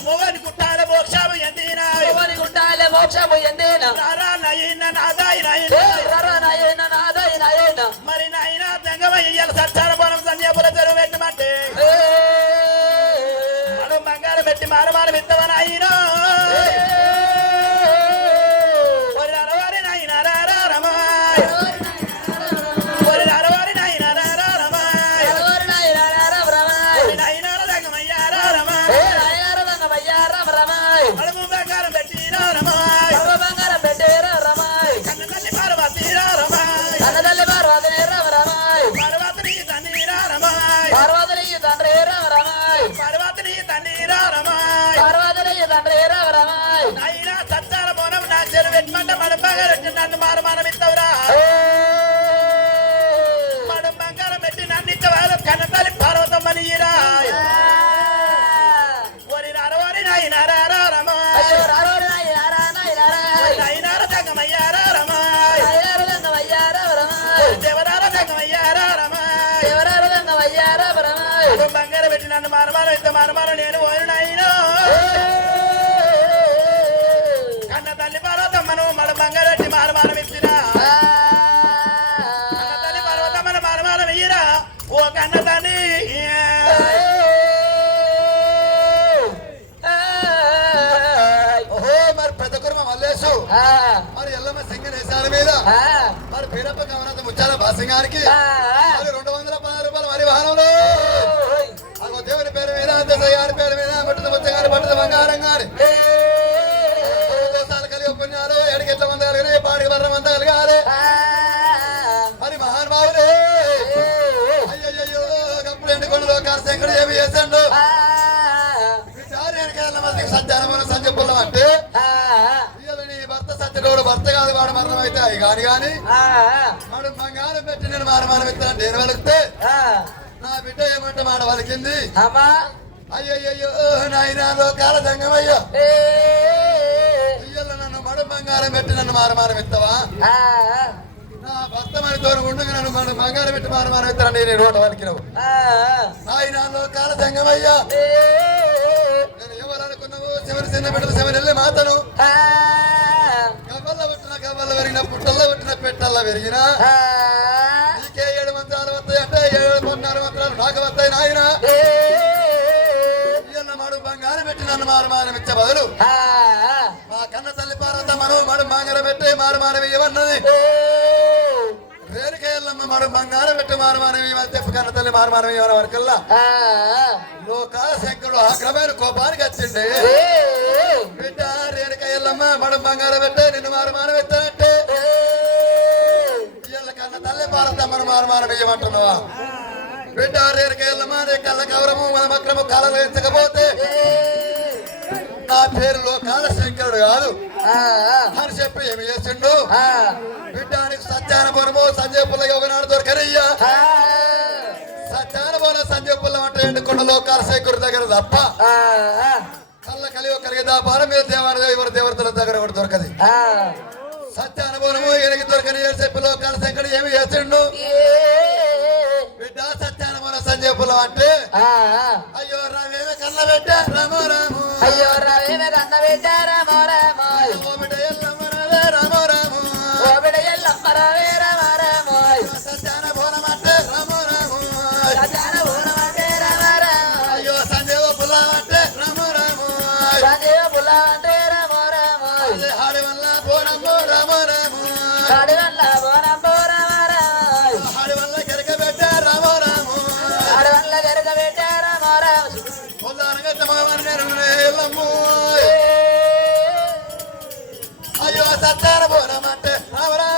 మొగని గుట్టాల మోక్షము ఎందినా రారా నాయన్న నాదాయి నాయన్న మరి నాయన దంగమయ్యాల సత్తార పొలం సంధ్యాపుల చెరువు పెట్టమంటే మనం బంగారం పెట్టి మారమారం ఇస్తామని ఆయన అరవారి నాయన రారా రమాయ్ అరవారి నాయన రారా రమాయ్ నాయన దంగమయ్యారా రమాయ్ మనము బంగారం పెట్టినా రమాయ్ కన్న తల్లి పార్వతీరా రమాయ్ పార్వతీ తన్నీరా రమాయ్ నాయన సత్తార పోనం నా చెరువు పెట్టమంటే మనం బంగారం పెట్టి నన్ను మారమానం ఇస్తావురా మనం బంగారం పెట్టి నన్ను ఇచ్చవాళ్ళు కన్నతల్లి పార్వతమ్మని ఈరా వరి అరవారి నాయన రారా రమాయ్ నాయనార దంగమయ్యారా రమాయ్ దేవరార దంగమయ్యారా రమాయ్ బంగారం పెట్టి నన్ను మారమానం ఇస్తే మారమానం నేను పోను నాయన కన్న తల్లి పార్వతమ్మను మన బంగారం పెట్టి మారమానం ఇచ్చినా కన్న తల్లి పార్వతమ్మను మారమానం ఇయ్యరా ఓ కన్న తల్లి ఓహో మరి పెద్ద కుర్మ మల్లేసు మరి ఎల్లమ్మ సింగనేశాల మీద మరి పేరప్ప కమనంత ముచ్చాల బాసింగానికి మరి 216 రూపాయలు మరి వాహనంలో అగో దేవుని పేరు మీద గారి పేరు మీద పట్టుద ముచ్చగారు పట్టుద బంగారం గారి దోసాలు కలిగి పుణ్యాలు ఎడికెట్ల మంది కలిగి పాడికి బర్ర మంది కలిగారు మరి మహానుభావులే అయ్యయ్యో గప్పుడు ఎండుకొండలో కారశంకడు ఏమి చేశాడు సత్యానమని సంజపుల్లం అంటే నీ భర్త సత్యడోడు భర్త కాదు వాడు మరణం అయితే అవి కాని వాడు బంగారం పెట్టి నేను మారమానం ఇస్తాను నేను వెలిగితే నా బిడ్డ ఏమంటే మాట వలికింది అయ్యయ్యో నాయనా లోకాల సంగమయ్యో ఇయ్యల నన్ను మడు బంగారం పెట్టి నన్ను మారమానం ఇస్తావా నా భర్త మనతో ఉండగా నన్ను మడు బంగారం పెట్టి మారమానం ఇస్తాను నేను నోట వలికినవు నాయనా లోకాల సంగమయ్యా నేను ఏమనుకున్నావు చివరి చిన్న బిడ్డలు శివనెల్లి మాతను కవ్వల్ల పెరిగిన పుట్టల్లో పెట్టిన పెట్టల్లో పెరిగిన నీకే 7 మంత్రాలు వస్తాయి అంటే 7 మంత్రాలు నాకు వస్తాయి నాయన మడు బంగారం పెట్టి నన్ను మారమానం ఇచ్చే బదులు మా కన్న తల్లి పార్వతమ్మను మడు బంగారం పెట్టి మారమానం ఇవ్వన్నది రేణుకేళ్ళమ్మ మడు బంగారం పెట్టి మారమానం ఇవ్వని చెప్పి కన్న తల్లి మారమానం ఇవ్వని వరకల్లా లోకాల శంకరుడు ఆగ్రమైన కోపానికి వచ్చింది బిడ్డ రేణుకేళ్ళమ్మ మడు బంగారం పెట్టే నిన్ను మారమానం ఎత్తానంటే ఇళ్ళ కన్న తల్లి పార్వతమ్మను మారమానం ఇవ్వమంటున్నావా బిడ్డ రేణుకేళ్ళమ్మ నీ కళ్ళ కవరము మన మక్రము కాలం ఎంచకపోతే నా పేరు లోకాల శంకరుడు కాదు అని చెప్పి ఏమి చేసిండు బిడ్డానికి సత్యానపురము సంజయ్ పుల్ల ఒకనాడు దొరకరయ్యా సత్యానపురం సంజయ్ పుల్ల అంటే ఎండుకొండ లోకాల శంకరుడి దగ్గర తప్ప కళ్ళ కలి ఒకరికి దాపారం మీద దేవతల దగ్గర కూడా దొరకది సత్యానపురము ఈయనకి దొరకని చెప్పి లోకాల శంకరుడు ఏమి చేసిండు బిడ్డ సత్యానపురం సంజయ్ పుల్ల అంటే అయ్యో రావేమ కళ్ళ పెట్టా రామో రాము అయ్యో రవేమ కన్న పెట్టారమో రామో ఓ బిడ్డ ఎల్లమ్మ రావే రామో రాము ఓ బిడ్డ ఎల్లమ్మ రవే రామో రామో సత్యానపురం అంటే రామో రాము సత్యానపురం అంటే రామో రామో అయ్యో సంజయ్ పుల్ల అంటే రామో రాము సంజీవ పుల్ల అంటే రామో రామో హాడి వల్ల పోనమ్మో రామో రాము కాడి వల్ల బోనంబో రామో రామో హాడి వల్ల కెరక పెట్టా రామో రాము ఆడ వల్ల గరగ ఎల్లమ్మో అయ్యో సత్తాన పోనమంటే రామరా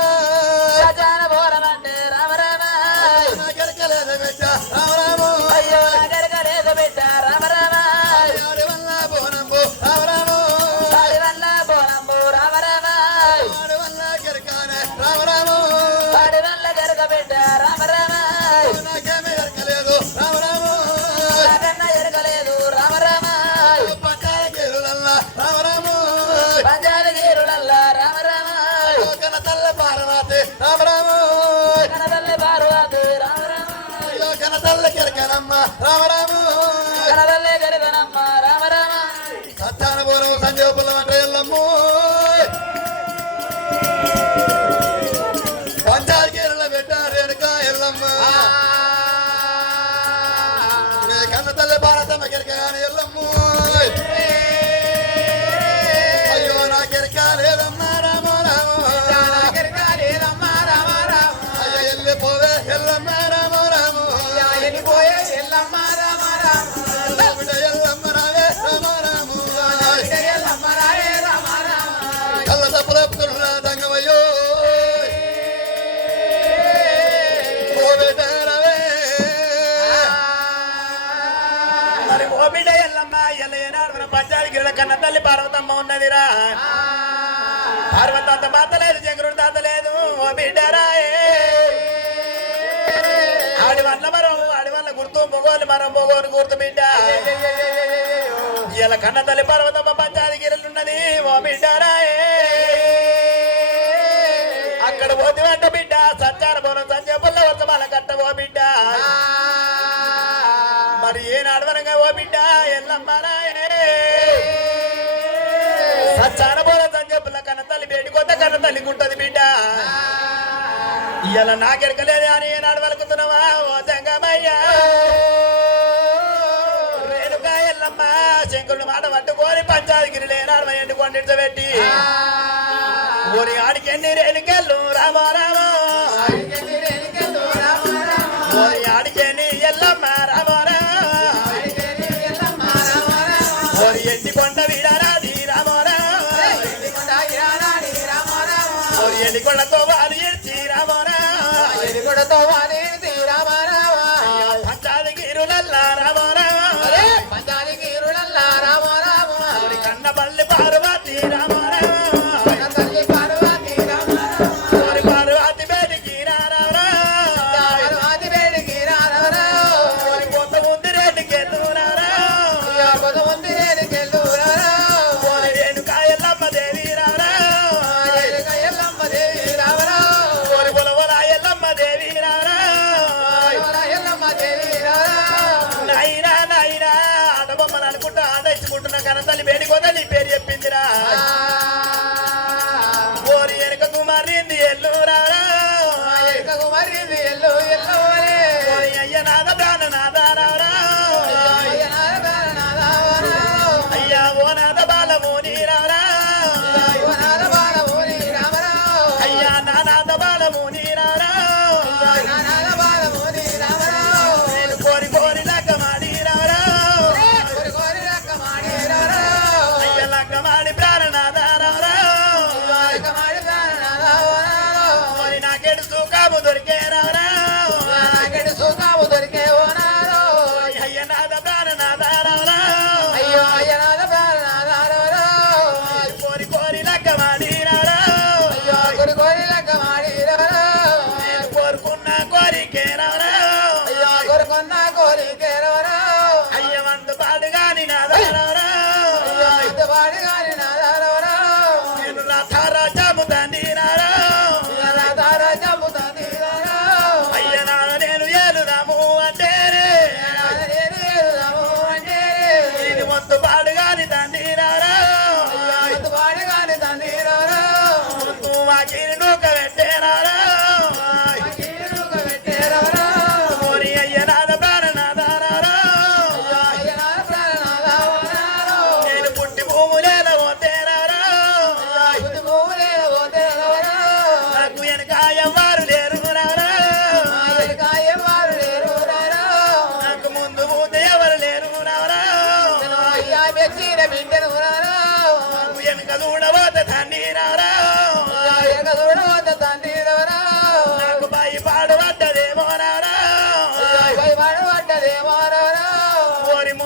నాకెరకలేదు బిడ్డ రామరామో ఆడవల్ల పోనంబు రామరామో ఆడవల్ల కెరకానే రామరామో నాకేమీ ఎరకలేదు రామరామో పంచాయతీరులల్లా రామరామో కన తల్ల పార్వతి రామరామో కన తల్ల కెరకనమ్మ రామరామో సత్తాన పోనం సంజీవ పుల్లం అంటే ఎల్లమ్మో పంచాయతీరుల బిడ్డ రేణుకా ఎల్లమ్మ కన్న తల్లి భారతమ్మ కెరకాని ఎల్లమ్మో అయ్యో నా కెరక లేదమ్మా రామో రామో అయ్యో వెళ్ళిపోవే ఎల్లమ్మ రామో రామో బిడ్డ ఎల్లమ్మ రావే రామో రామో కళ్ళ తప్పులప్పుడురా దంగమయ్యో ఓ బిడ్డ రావే మరి ఓ బిడ్డ ఎల్లమ్మ ఎల్ల ఏనాడు మన పంచాయతీ గిరల కన్న తల్లి పార్వతమ్మ ఉన్నదిరా పార్వతంత మాత లేదు చంద్రుడు తాత లేదు ఓ బిడ్డ రాయే ఆడి వల్ల గుర్తు మొగోలు మరం మొగోలు గుర్తు బిడ్డ ఇలా కన్న తల్లి పార్వతమ్మ పంచాయతీ గిరలున్నది ఓ బిడ్డ రాయే అక్కడ పోతివంట బిడ్డ సచ్చాన పోనం సంజయ్ పుల్ల వర్షమాల కట్ట ఓ బిడ్డ మరి ఏనాడు వనగా ఓ బిడ్డ ఎల్లమ్మ రాయే సచ్చాన పోనం సంజయ్ పుల్ల కన్న తల్లి బేటి కొత్త కన్న తల్లి గుంటది బిడ్డ ఇలా నాకెరకలేదు అని ఏనాడు వలుకుతున్నావా ఓ సంగమయ్యా రేణుకా ఎల్లమ్మ శంకులు మాట పట్టుకొని పంచాయతీగిరి లేనాడు ఎండుకొండ పెట్టి ఓరి ఆడికి ఎన్ని రేణుకెళ్ళు రామో రామో ఓరి ఆడికి ఎన్ని ఎల్లమ్మ రామో రామో ఓరి ఎండి కొండ వీడరాది రామో రామో ఓరి ఎండి కొండతో వారి ఎడిచి రామో రామో పంచాయతీగిరులల్లా రామో రామో ఓరి కన్న పల్లి పార్వతి రామో రామో ఓరి పార్వతి బేటికి రారా ఓరి కొత్త ముందు రేటుకెళ్ళు రారా ఓరి రేణుకా ఎల్లమ్మ దేవి రారా ఓరి బొలవల ఎల్లమ్మ దేవి రారా నాయనా నాయనా ఆడబొమ్మను అనుకుంటా ఆడ ఇచ్చుకుంటున్నా కన్న తల్లి బేడికోదా నీ పేరు చెప్పిందిరా ఓరి వెనుకకు మరింది ఎల్లు రారా ఓరి అయ్య నాద ప్రాణ నాద రారా అయ్యా ఓ నాద బాలమోని రారా అయ్యా నా నాద బాలమోని రారా నేను కోరి కోరి లగ్గమాడి రారా అయ్య లగ్గమాడి ప్రాణనాద రారా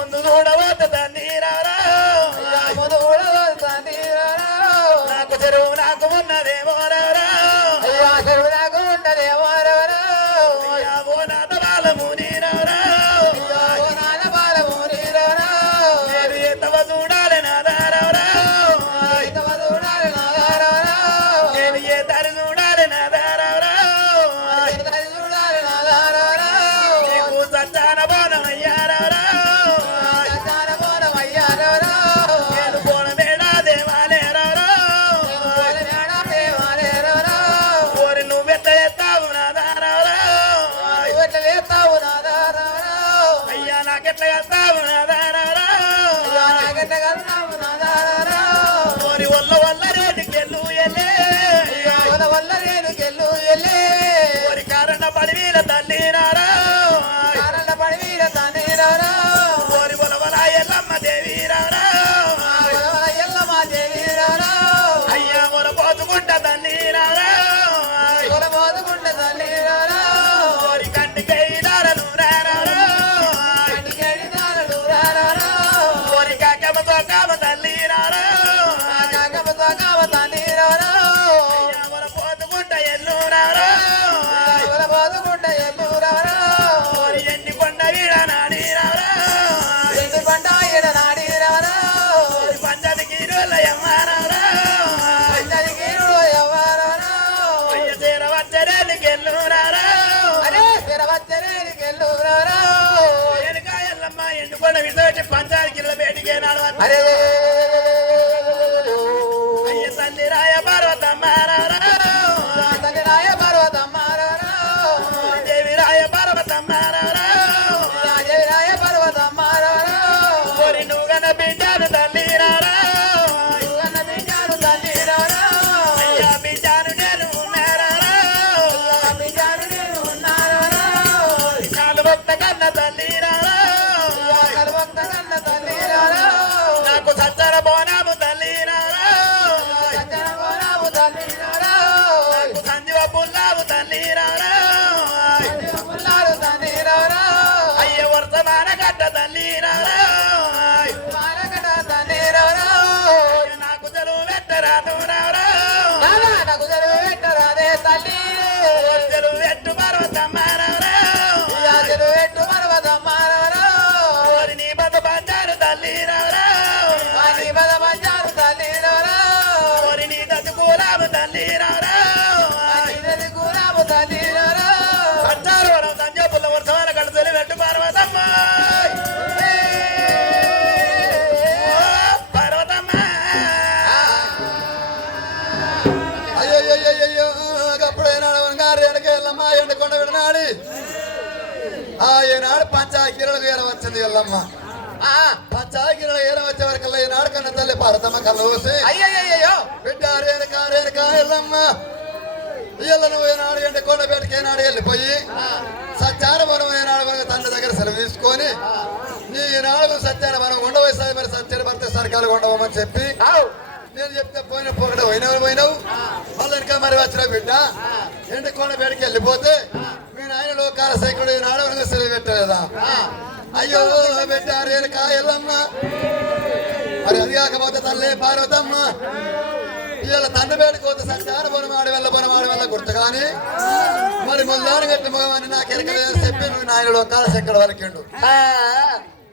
ముందు చూడవద్ద తన్నీరారా నాకు చెరువు నాకు ఉన్నదేమో రారా ఓ నాద బాలము నీరారా నేను ఎంతవ చూడాలి నాదారారా నేను ఏ దారి చూడాలి నాదారారా నీకు సచ్చాన బోనమయ్యారారా నేను బోనమేడా దేవాలేరారా ఓరి నువ్వెట్ట ఎత్తావు నాదారారా అయ్యా నాకెట్ల ఎత్తావు నాదారారా ఓరి వల్ల వల్ల రేటుకెళ్ళు ఎల్లే ఓరి కారణ పడివీల తల్లినారా ఓరి బొలవల ఎల్లమ్మ దేవీరారా అయ్యా మొల పోతుకుంట తల్లినారా ఓరి కంటికై దారలు రారారా ఓరి కాకమతో కామ తల్లినారా అయ్యా మొల పోతుకుంట ఎల్లురారా ఓరి ఎండి కొండ వీడ నాడిరారా ఓరి పంచదికి రోజుల ఎమ్మారారా అయ్య చేర వచ్చరేలికి ఎల్లురారా వెనుక ఎల్లమ్మ ఎండుకొండ విసోటి పంచాయతీ కిలో బేటికే నడవ అయ్య తల్లి రాయ పర్వతమ్మారారా దేవి రాయ పర్వతమ్మారారా ఓరి నువ్వుగన బిడ్డను తల్లిరారా అయ్యా బిడ్డను నేను ఉన్నారారా కాలు భక్త కన్న తల్లిరారా నాకు సచ్చర బోనాము తల్లిరారా నాకు సంజీవ పుల్లావు తల్లిరారా అయ్య వర్తమాన గడ్డ తల్లిరారా నాకు తెలుగు పెట్టరాదు రారా తెలుగు పెట్టు పర్వతమ్మారారా ఓరి నీ బత బంజారు తల్లిరారా ఓరి నీ దత్తు కూలాము తల్లిరారా సచ్చారు వరం సంజయ్ పుల్ల వర్షమాన గడ్డ తెలుగు పెట్టు పర్వతమ్మ పర్వతమ్మ అయ్యో అప్పుడైనాడు గారు ఎడకెళ్ళమ్మ ఎండకొండ విడనాడి ఈనాడు పంచాకిరణకు ఏరవచ్చింది ఎల్లమ్మ పంచాకిరణ ఏరవచ్చే వరకల్లా ఈనాడు కన్న తల్లి పారతమ్మ కళ్ళు ఊసి బిడ్డ రేణుక ఎల్లమ్మ ఇయ్యల నువ్వు ఏనాడు ఎండకొండ బయటకి ఏనాడు వెళ్ళిపోయి సత్యాన మనం ఏనాడు మనకు తండ్రి దగ్గర సెలవు తీసుకొని నీ ఈనాడు సత్యాన మనం ఉండవలసింది మరి సత్యాన్ని భర్త సరికాలు ఉండవమని చెప్పి నేను చెప్తే పోయిన పొగట పోయినావు మళ్ళీ ఇంకా మరి వచ్చిన బిడ్డ ఎండకొండ బయటకి వెళ్ళిపోతే మీ నాయన లోకాల సైకుడు ఈనాడు మనకు సెలవు పెట్టలేదా అయ్యో బిడ్డ రేణుక ఎల్లమ్మ మరి అది కాకపోతే తల్లి పార్వతమ్మ ఇవాళ తండ్రి బయటకు పోతే సత్యాన బొనమాడి వల్ల గుర్తు కానీ మరి ముందాను గట్టి మగమని నాకు ఎరకలేదని చెప్పి నువ్వు నాయన లోకాల సెక్కడ వరకిండు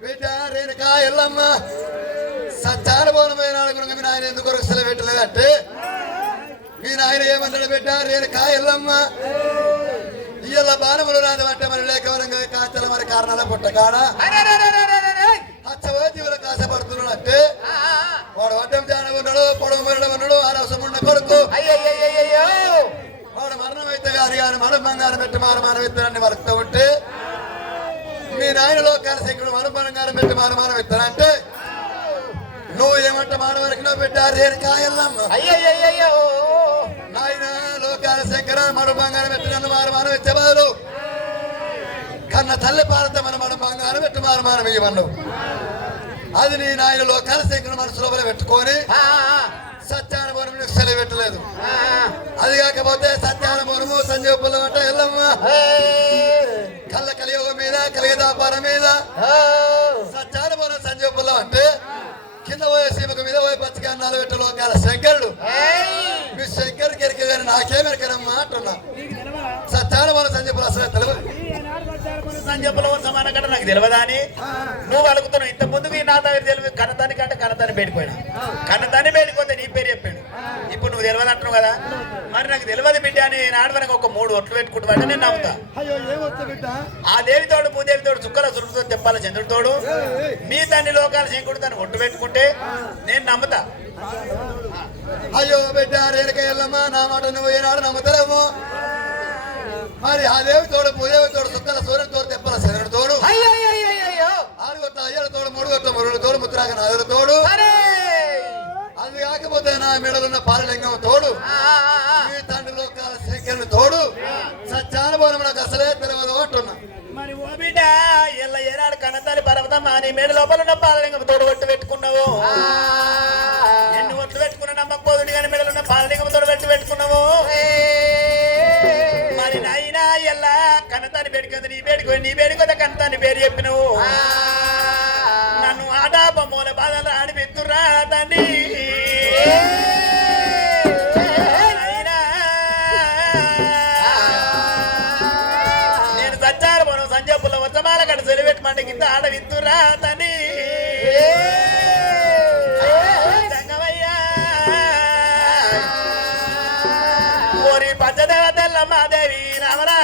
బిడ్డ రేణుక ఎల్లమ్మ సత్యాన బోనమైన మీ నాయన ఎందుకు సెలవు పెట్టలేదంటే మీ నాయన ఏమన్నాడు బిడ్డ రేణుక ఎల్లమ్మ ఇవాళ బాణములు రాదంటే మరి లేఖవరంగా కాచల మరి కారణాల పుట్టకాడ జీవుల కాశపడుతున్నాడు అంటే వాడు వడ్డం జానం ఉన్నాడు పొడవు మరణం ఉన్నాడు ఆరోసం ఉన్న కొడుకు వాడు మరణం అయితే కానీ మనం బంగారం పెట్టి మానమానం ఇస్తానని వరుస్తూ ఉంటే మీ నాయన లోకాల శంకుడు మనం బంగారం పెట్టి మానమానం ఇస్తానంటే నువ్వు ఏమంట మానవరికి నువ్వు పెట్టారు రేణుక ఎల్లమ్మ నాయన లోకాల శంకర మన బంగారం పెట్టి నన్ను మానమానం ఇచ్చే బదులు కన్న తల్లి పాలత మన బంగారం పెట్టి మానమానం ఇవ్వన్నావు అది నీ నాయన లోకాల శంకర మనసు లోపల పెట్టుకొని సత్యానుభవం సెలవు పెట్టలేదు అది కాకపోతే సత్యానుభవము సంజీవ పుల్లమంట ఎల్లమ్మ కళ్ళ కలియుగం మీద కలిగదాపారం మీద సత్యానుభవం లోకాలు పెట్ట లోకాల శంకరుడు మీ శంకరుడికి ఎరికే కానీ నాకేమెరకనమ్మా అంటున్నా సత్యాన మన సంజపులు అసలు తెలియదు సంజపులో సమాన కంటే నాకు తెలియదా అని నువ్వు అడుగుతున్నావు. ఇంత ముందుకు నా దగ్గర తెలియదు కన్నదాని కంటే కన్నదాన్ని పెట్టుకోయినా కన్నదాన్ని పెట్టుకోతే నీ పేరు చెప్పాడు. ఇప్పుడు నువ్వు తెలియదు అంటున్నావు కదా, మరి నాకు తెలియదు బిడ్డ అని నాడు మనకు ఒక 3 ఒట్లు పెట్టుకుంటామంటే నేను నమ్ముతా. ఆ దేవితోడు భూదేవితోడు చుక్కల సురుడితో చెప్పాల చంద్రుడితోడు మీ తండ్రి లోకాల శంకుడు దాన్ని ఒట్టు పెట్టుకుంటే నేను నమ్ముతా. అయ్యో బిడ్డ రేణుక ఎల్లమ్మా నా మాట నువ్వు ఏనాడు నమ్ముతలేము. మరి ఆ దేవి తోడు భూదేవి తోడు సుక్కల సూర్యుడు తోడు తెప్పల శరణుడు తోడు 6 గొట్ల అయ్యల తోడు 3 గొట్ల మురుడు తోడు ముద్రాగ నాదుల తోడు అది కాకపోతే నా మెడలున్న పాలలింగం తోడు మీ తండ్రి లోకాల శంకరుని తోడు సత్యానుభవం నాకు అసలే తెలియదు అంటున్నా. మరి ఓ బిడ్డ ఎల్ల ఏనాడు కన్నతాలి పర్వతమ్మా నీ మేడ లోపల ఉన్న పాలలింగం తోడు ఒట్టు పెట్టుకున్నావు. ఎన్ని ఒట్లు పెట్టుకున్నా నమ్మకపోదుడు కానీ మెడలున్న పాలలింగం తోడు పెట్టుకున్నావు. మరి నాయనా ఎల్లా కన్నతాన్ని పెట్టుకుంది నీ వేడుకొద కన్నతాన్ని పేరు చెప్పినవు. నన్ను ఆడాప మూల బాధలు ఆడిపెత్తురా తండ్రి. నేను సచ్చారు మనం సంజపుల వచ్చమాల కట్ట సెలిపెట్టమంటే కింద ఆడ విత్తురా తండ్రి. సంగమయ్యా ఓరి పచ్చదేవతల్ల మాదేవి రామరా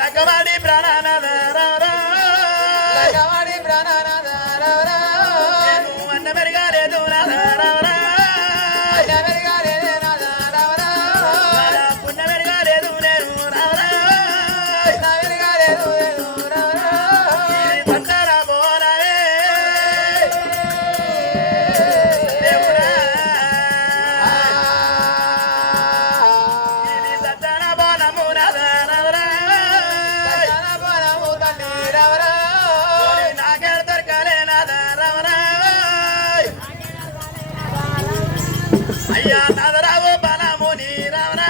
లకవాడి ప్రాణానాథ అన్న మెరుగా లేదు పుణ్య మెరుగా లేదు నేను పట్టారా బోరావే దేవుడా ఇది సజ్జన బోనము నాకేడ దొరకాలే అయ్యా నాదరావు బలముని రావరా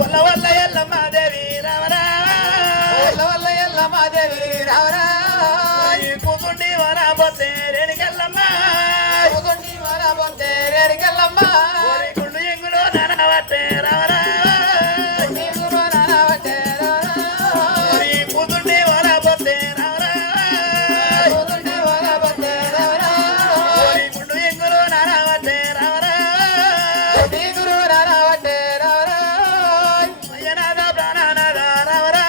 వల్ల వల్ల ఎల్లమ్మాదేవి రావరా కూతుండి వరాబోతే రేణికెళ్ళమ్మా గుండు ఎంగులో నానబట్టే రావరా కూతుండి వరాబోతే రావరా గుండు ఎంగులో నానబట్టే రావరా అయ్యనాథ ప్రాణనాథ రావరా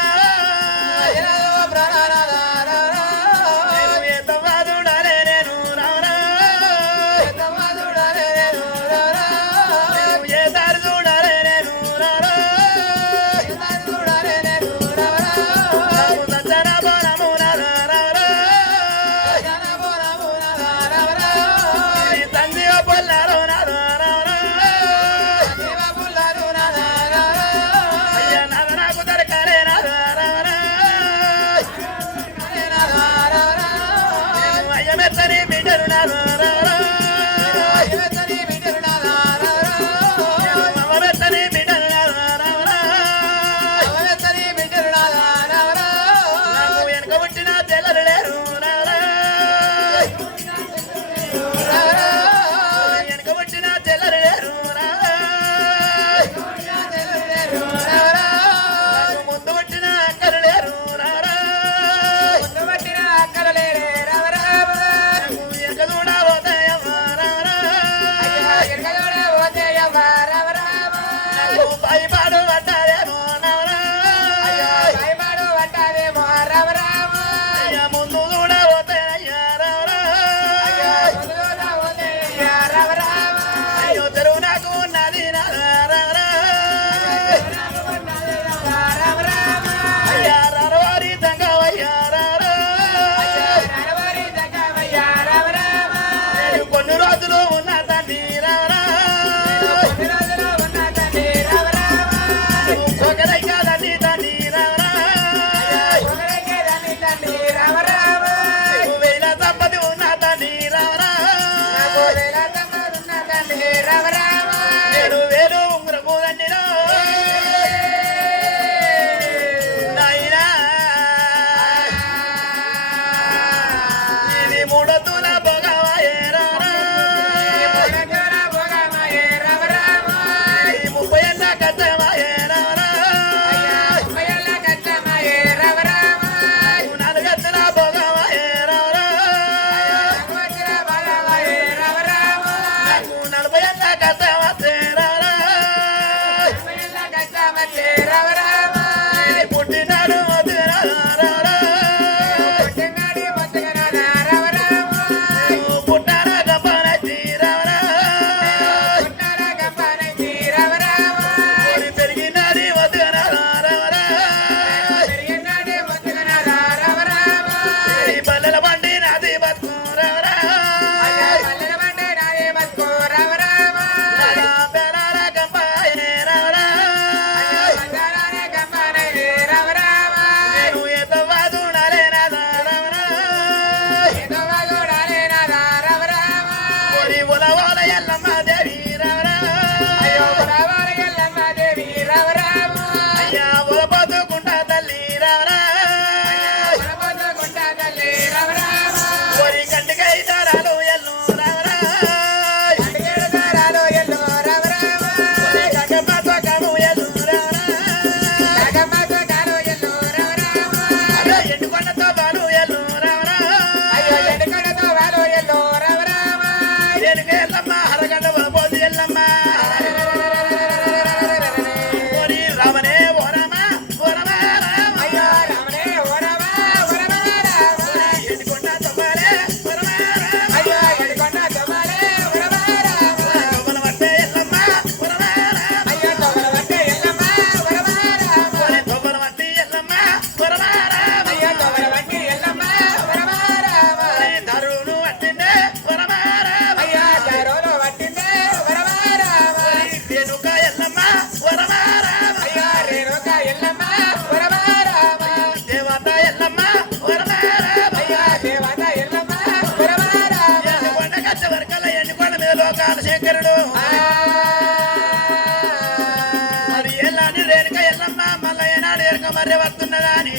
బర్రె వస్తున్నదా అని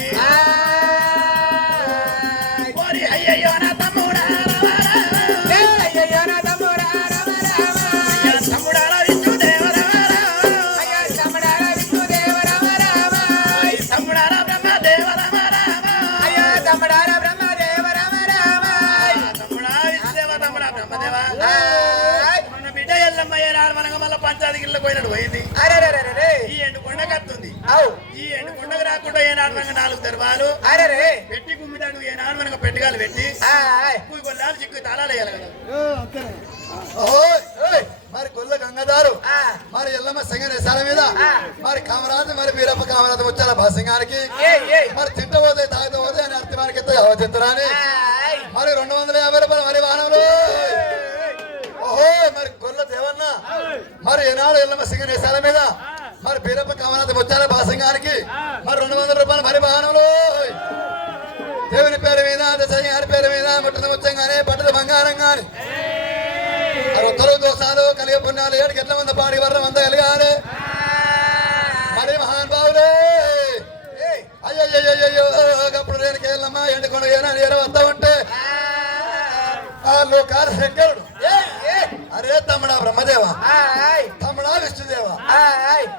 ఓరి అయ్యయ్యో నా తమ్ముడా తమ్ముడారా విష్ణుదేవరా తమ్ముడారా బ్రహ్మదేవరా తమ్ముడా విష్ణుదేవ తమ్ముడా బ్రహ్మదేవా మన బిడ్డ ఎల్లమ్మయ్య నాడు మనకు మళ్ళీ పంచాయతీ గిళ్ళ పోయినట్టు పోయింది ఈ ఎండు కొండకు వస్తుంది ఈ ఎండు కొండకు రాకుండా ఏనాడు మనకు 4 దర్బాలు పెట్టి గుమ్మిదాడు ఏనాడు మనకు పెట్టగాలు పెట్టి కొల్లాలు చిక్కు తాళాలు వేయాలి కదా మరి గొల్ల గంగదారు మరి ఎల్లమ్మ సింగనేశాల మీద మరి కామరాజు మరి వీరప్ప కామరాజు వచ్చాల భాసింగానికి మరి తిట్టబోతే తాగకపోతే అని అర్థమానికి అవతించరాని మరి 250 రూపాయలు మరి వాహనంలో ఓహో మరి గొల్ల దేవన్న మరి ఏనాడు ఎల్లమ్మ సింగనేశాల మీద మరి వీరప్ప కామరాజు వచ్చాల భాసింగానికి మరి 200 రూపాయలు మరి వాహనంలో దేవుని పేరు మీద దశగారి పేరు మీద ముట్టద ముచ్చంగానే పట్టద బంగారం గాని తొలగు దోషాలు కలిగే పుణ్యాలు 7 గంటల మంది పాడి వర్రం అంతా కలిగాలి మరి మహాన్ బావులే అయ్యయ్యో అప్పుడు నేను కేళ్ళమ్మా ఎండుకొండ వస్తా ఉంటే లోకాల శంకరుడు అరే తమ్ముడా బ్రహ్మదేవ తమ్ముడా విష్ణుదేవ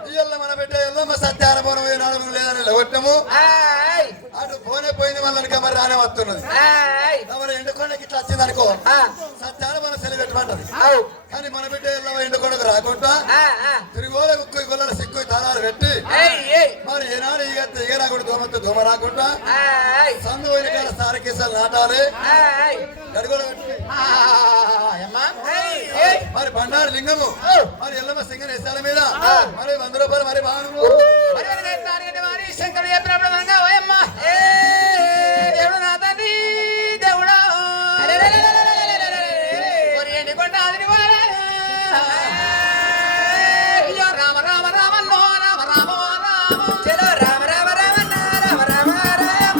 ఇయ్యల్ల మన బిడ్డ ఎల్లమ్మ సత్యానుభవం ఏనాడు లేదని లగొట్టము అటు పోనే పోయింది మళ్ళీ మరి రానే వస్తున్నది మరి ఎండుకొండకి ఇట్లా వచ్చింది అనుకో సత్యానుభవం సెలవు పెట్టమంటది కానీ మన బిడ్డ ఎల్లమ్మ ఎండుకొండకు రాకుండా తిరిగోల ఉక్కు గొల్లల సిక్కు తాళాలు పెట్టి మరి ఏనాడు ఇగ రాకుండా దోమతో దోమ రాకుండా సందు పోయిన కాడ సారకేసాలు నాటాలి గడిగోల పెట్టి మరి బండారు లింగము మరి ఎల్లమ్మ సింగనేశాల మీద మరి 100 రూపాయలు మరి భాగము శంకరుడు దేవుడు నా తండ్రి దేవుడా ఎండికొండ రామ రామ రామన్నో రామ రామ రామ చలో రామ రామ రామన్న రామ రామ రామ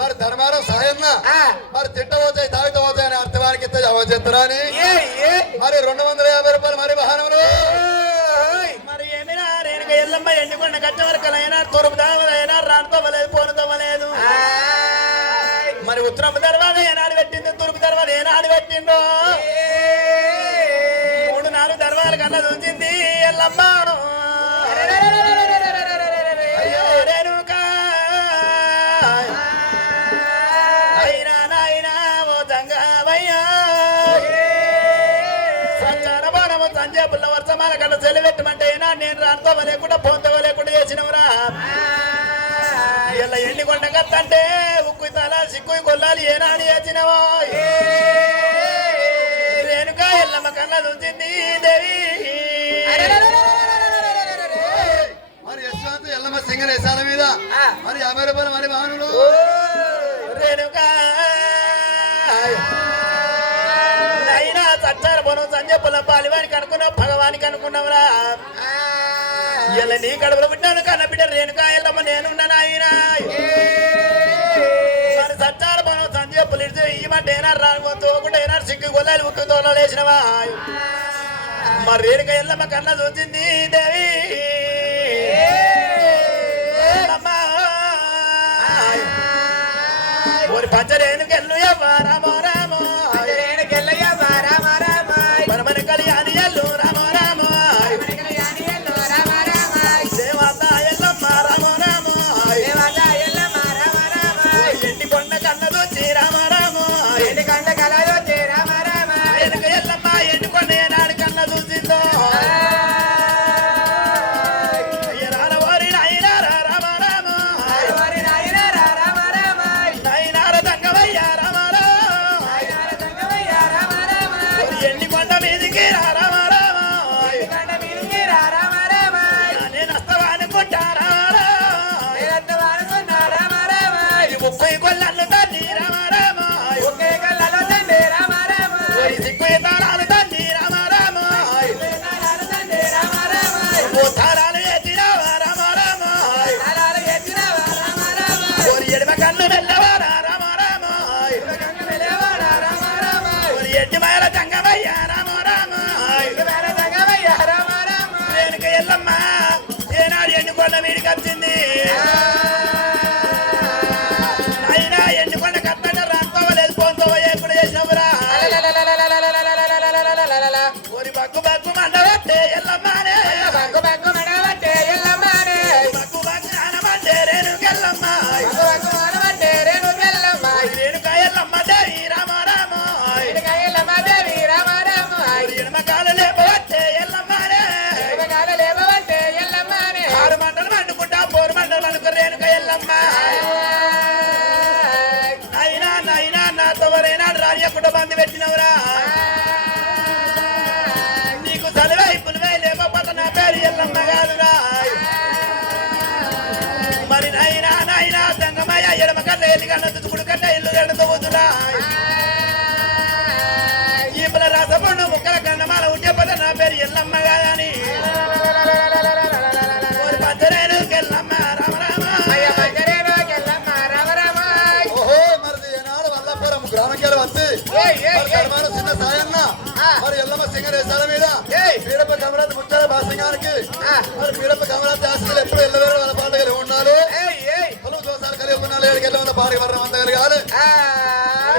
మరి ధర్మారం సాయన్న మరి తిట్టవచ్చాయి తాగుతవచ్చాయి అని అర్థవానికి అవచెత్తరాని మరి 250 రూపాయలు మరి వాహనంలో మరి ఏమిరా రేణుక ఎల్లమ్మ ఎండుకొండ కట్ట వరకలైనా తూర్పు దావలైనా రానుకోవలేదు పోనుకోవలేదు మరి ఉత్తరం తర్వాత ఏనాడు పెట్టిందో తూర్పు తర్వాత ఏనాడు పెట్టిందో 3-4 దర్వాల కన్నా చూసింది ఎల్లమ్మ సంజయపుల్ల వర్షమాల కన్నా సెలవెట్టమంటే నేను రానుకోవ లేకుండా పోంతవ లేకుండా చేసినవరా ఇలా ఎండి కొండ కత్తంటే ఉక్కు తల సిక్కు కొల్లాలి ఏనాడు వచ్చినవా రేణుక ఎల్లమ్మ కళ్ళ చూసింది దేవి మరి యశ్వంత్ ఎల్లమ్మ సింగర్ యశాల మీద మరి 50 రూపాయలు మరి బాణులు రేణుక అయినా సచ్చారు పొలం సంజయ్ పాలివానికి అనుకున్నావు భగవానికి అనుకున్నావురా ఇలా నీ కడుపులో పుట్టాను కన్న బిడ్డ రేణుక ఎల్లమ్మ నేనున్నాను ఆయన మరి సచ్చారు పొలం సంజయ్ పులిసి ఇవ్వమంటే ఏనాడు తోకుంటే ఏనాడు సిగ్గు గొల్లాలి ఉక్కు తోలు వేసినవా మరి రేణుక ఎల్లమ్మ కన్న చూసింది దేవి ஒரு பச்சரேனுக்கெல்லு ராமோ ராமோ பச்சரேனுக்கெல்லைய ராமோ ராமோ பரமன கல்யாணி எல்லு ராமோ ராமோ பரமன கல்யாணி எல்லு ராமோ ராமோ దేవతా ఎల్లమ్మ రామో రామో దేవతా ఎల్లమ్మ రామో రామో ఎండి కొండ కన్నదొచ్చి రామో రామో ఎండి కొండ కన్నదొచ్చి రామో రామో ఎనక ఎల్లమ్మ ఎండి కొండ ఏనాడు కన్నదొచ్చిందో కొల్లాలు తండ్రి రామ రామ ఒకే కళ్ళలో తండ్రి రామ రామ సిక్కు తాళాలు తండ్రి రామ రామ తాళాలు తండ్రి రామ రామ ఓ తాళాలు ఎత్తిరావ రామ రామ తాళాలు ఎత్తిరావ రామ రామ ఓరి ఎడమ కళ్ళు వెళ్ళవారా రామ రామ ఎడమ కళ్ళు వెళ్ళవారా రామ రామ ఓరి ఎడ్డి మాయల తంగమయ్య రామ రామ ఎడ్డి మాయల తంగమయ్య రామ రామ వెనుక ఎల్లమ్మ ఏనాడు ఎండు కొండ మీడికి వచ్చింది బగ్గు బగ్గు మండవట్టే ఎల్లమ్మానే బగ్గు బగ్గు మండవట్టే ఎల్లమ్మానే బగ్గు బగ్గు ఆనమంటే రేణుకెల్లమ్మ బగ్గు బగ్గు ఆనమంటే రేణుకెల్లమ్మ రేణుక ఎల్లమ్మ దేవి రామ రామ రేణుక ఎల్లమ్మ దేవి రామ రామ ఎడమకాలు లేపవట్టే ఎల్లమ్మానే ఎడమకాలు లేపవట్టే ఎల్లమ్మానే 6 మంటలు మండుకుంటా 4 మంటలు మండుకు రేణుక ఎల్లమ్మ అయినా నైనా నాతో వరేనాడు రానియకుండా బంది పెట్టినవురా మరి నైనా నైనా తంగమయ్య ఎడమ కట్ట ఎల్లి కన్న తుకుడు కట్ట ఇల్లు ఎడతోతున్నా ఈపుల రసపండు ముక్కల కన్నమాల ఉంటే పద నా పేరు ఎల్లమ్మ కాదని పచ్చరేనుకెల్లమ్మ రామ రామ పచ్చరేనుకెల్లమ్మ రామ రామ ఓహో మరి ఏనాడు వల్లపురం గ్రామకేలు వచ్చి చిన్న సాయన్న మరి ఎల్లమ్మ సింగర్ యశాల మీద పీడప కమరాజు ముచ్చాల భాసింగానికి మరి పీడప కమరాజు ఆస్తులు ఎప్పుడు ఎల్లవేరు వాళ్ళ పాటలు ఉండాలి పలువు దోసాలు కలిగి ఉన్నాడు ఏడుకెళ్ళ ఉన్న పాడి వర్ణం అంత కలిగాలి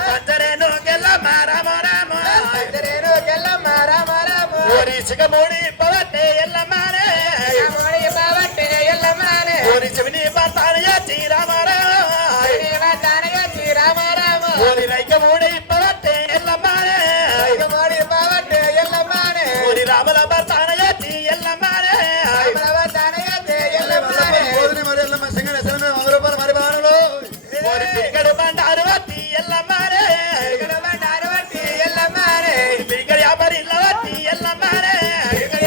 పచ్చరేనుకెల్లమ్మ రామ రామ పచ్చరేనుకెల్లమ్మ రామ రామ ఓరి సిగమూడి పవట్టే ఎల్లమ్మనే సిగమూడి పవట్టే ఎల్లమ్మనే ఓరి శివని పతానయతి రామ రామ శివని పతానయతి రామ రామ ఓరి రైకమూడి పవట్టే ఎల్లమ్మనే రైకమూడి పవట్టే ఎల్లమ్మనే ఓరి రామల పతానయతి ఎల్లమ్మనే రామల పతానయతి ఎల్లమ్మనే ఓరి మరి ఎల్లమ్మ సింగర్ యశాల మీద 100 రూపాయలు మరి బాణులు ఓరి పిడికడు బండారు వత్తి ఎల్లమ్మనే పిడికడు బండారు వత్తి ఎల్లమ్మనే పిడికడు యాపరి వత్తి ఎల్లమ్మనే పిడికడు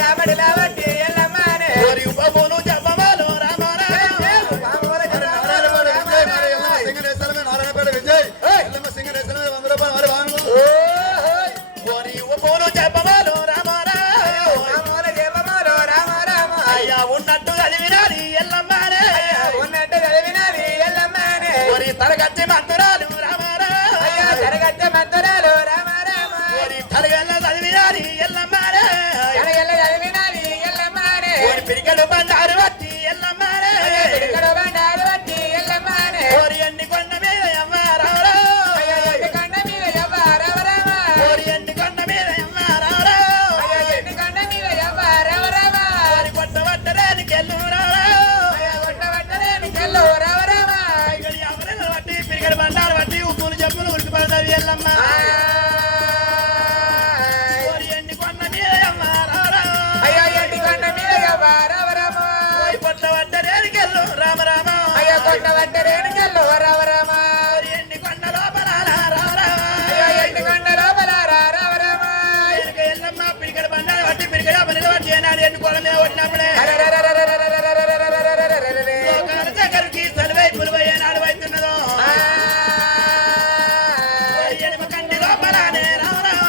కొండవంట రేణుకల్లో రామ రామ ఎండి కొండ లోపల రామ రామ ఎండి కొండ లోపల రామ రామ ఎల్లమ్మ పిడికడ బండారు పట్టి పిడికడ పనిగా పట్టి ఏనాడు ఎన్నుకోవడం మీద కొట్టినప్పుడే లోకాల చక్కరికి సలువై పులువై ఏనాడు అవుతున్నదో ఎడమ కంటి లోపలనే రామ రామ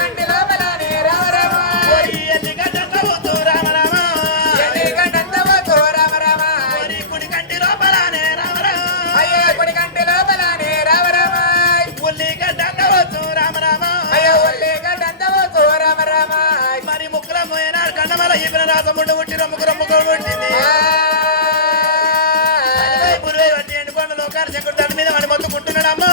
కంటి లోపలనే రామ రామ ఎల్లి గడ్డంత పోతూ రామ రామ గడ్డంత పోతూ రామ రామ కుడి కంటి లోపలనే రామ రామ అయ్యో కుడి కంటి లోపలనే రామ రామ ఉల్లి గడ్డంత పోతూ రామ రామ అయ్యో ఉల్లి గడ్డంత పోతూ రామ రామ మరి ముక్కురమ్మ ఏనాడు కండమల ఈపిన రాసముండు ముట్టి రమ్ముకు రమ్ముకు పుట్టింది పురువై వట్టి ఎండుకొండ లోకాల శంకుడు దాని మీద వాడి మొత్తుకుంటున్నాడమ్మా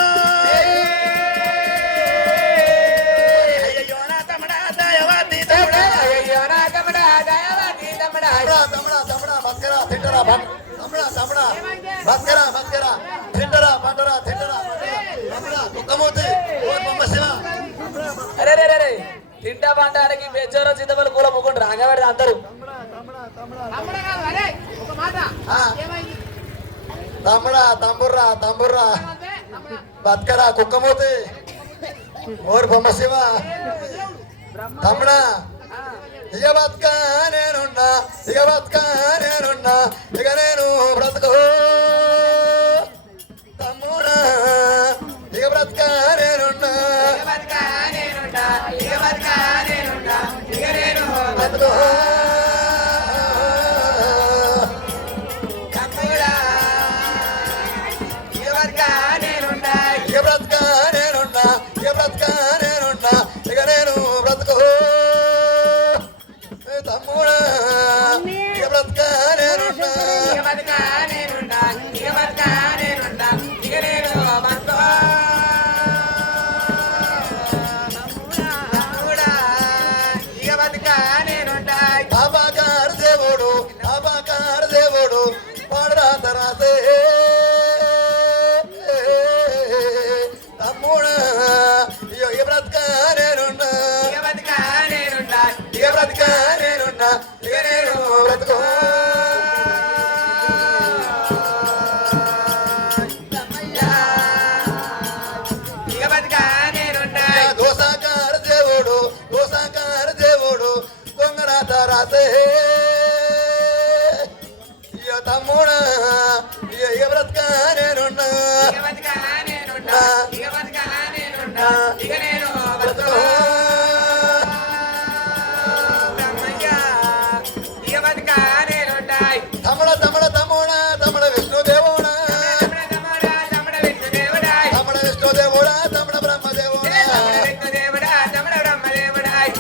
అయ్యో నా తమ్ముడా దయవాది తమ్ముడా అయ్యో నా తమ్ముడా దయవాది తమ్ముడా తమ్ముడా తమ్ముడా బస్కరా తింటరా తమ్ముడా తమ్ముడా బస్కరా బస్కరా తింటరా పంటరా తింటరా తమ్ముడా కుక్కమూతి ఓ బొమ్మ శివ అరే రే రే తింటా పంటానికి బెచ్చోరో చింతపల్లి కూల ముగ్గుంటారు రాగబడి అందరూ తమ్ముడా తంబుర్రా తంబుర్రా బస్కరా కుక్కమూతి ఓరు బొమ్మ శివ తమ్ముడా ఇక బతుక నేనున్నా ఇక బతుక నేనున్నా ఇక నేను బ్రతుకు తమ్ముడా ఇక బ్రతుక నేనున్నా బ్రతుకు ఇక బ్రతుక నేనున్నా ఇక బ్రతుక నేనున్నా ఇక నేను బ్రతుకు తమ్ముడా ఇక బ్రతుక నేనున్నా అబాకార దేవుడు అబాకార దేవుడు పాడరా తరాసే తమ్ముడా ఇక బ్రతుక నేనున్నా ఇక బ్రతుక నేనున్నా ఇక నేను బ్రతుకు దోసాకార దేవుడు దోసాకార దేవుడు దొంగరా తరాసే ఇక తమ్ముడా ఇక బ్రతుక నేనున్నా బ్రతుకు తమ్ముడ తమ్ముడ తమ్ముడా తమ్ముడ విష్ణు దేవుడా తమ్ముడ విష్ణు దేవుడా తమ్ముడ బ్రహ్మదేవుడా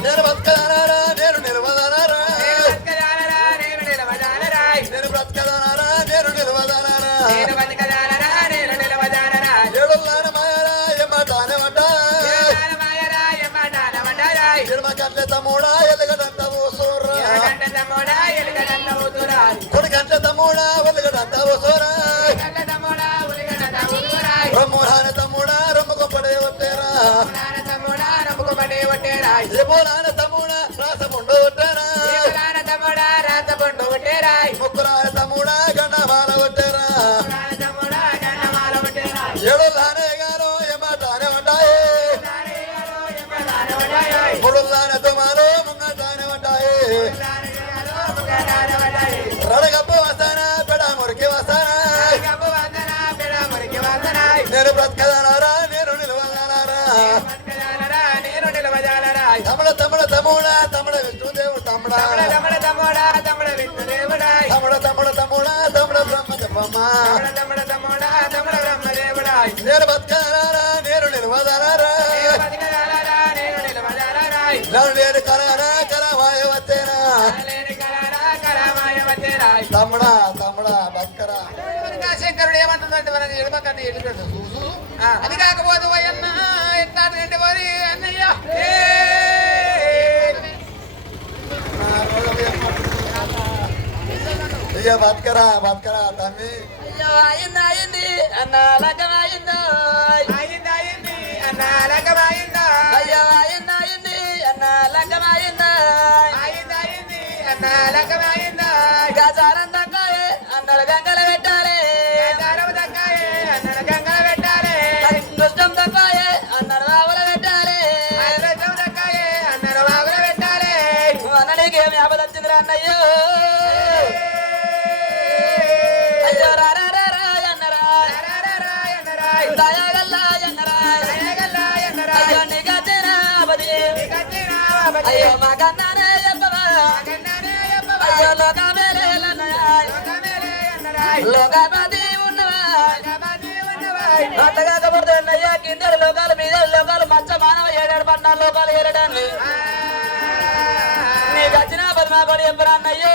నేను బతకదానారా నేను నిలవదానారా నేను బ్రతకదానారా నేను నిలవదానారా ఏడుల్లాన మాయరా ఏమాటానేమట ఎడమ గంటల తమ్ముడా ఎలుగడంత ఓసోరా కుడి గంటల తమ్ముడా ఒలుగడంత ఓసోరా రొమ్మురాన తమ్ముడా రొమ్ము గొప్పడే ఒట్టేరా ఏమోరాన తమ్ముడా రాసముండు ఒట్టేరా ముక్కురాన తమ్ముడా గండమాల ఒట్టేరా ఏడుల్లానే గారు ఏమాటానే ఉంటాయి ముడుల్లానే తుమారు ముంగటానే ఉంటాయి రడగప్పు వస్తానా పెడ మురికి వస్తానా నేను బ్రతకదానారా నేను నిలవదానారా తమ్ముడ తమ్ముడ తమ్ముడా తమ్ముడ విష్ణుదేవుడు తమ్ముడా తమ్ముడ తమ్ముడ తమ్ముడా తమ్ముడ బ్రహ్మ చెప్పమ్మా నేను బతకదానారా నేను నిలవదానారా నన్ను నేను కలగరా కలమాయ వచ్చేనా తమ్ముడా తమ్ముడా బతకరా శంకరుడు ఏమంటుందంటే మనకి ఎడమకన్నా ఎడుతాడు అది కాకపోతే పోయన్న ఎట్లాంటి మరి అన్నయ్య ఇక బతకరా బతకరా తమ్మి అయ్యో అయింది అయింది అన్న లగ్గమైందో అయింది అయింది అన్న లగ్గమైందో అయ్యో అయింది అయింది అన్న లగ్గమైందో అయింది అయింది అన్న లగ్గమైందో గజానందంగా అన్నలు గంగలు పెట్టాలి కన్నానే చెప్పవా అయ్యో లోకాపతి ఉన్నవా అట్లా కాకపోతే అయ్యా కింద లోకాల మీద లోకాలు మచ్చ మానవ 7 పట్నాలు లోకాలు ఏరడాన్ని నీకు వచ్చిన పరమా పడి చెప్పరాన్నయ్యో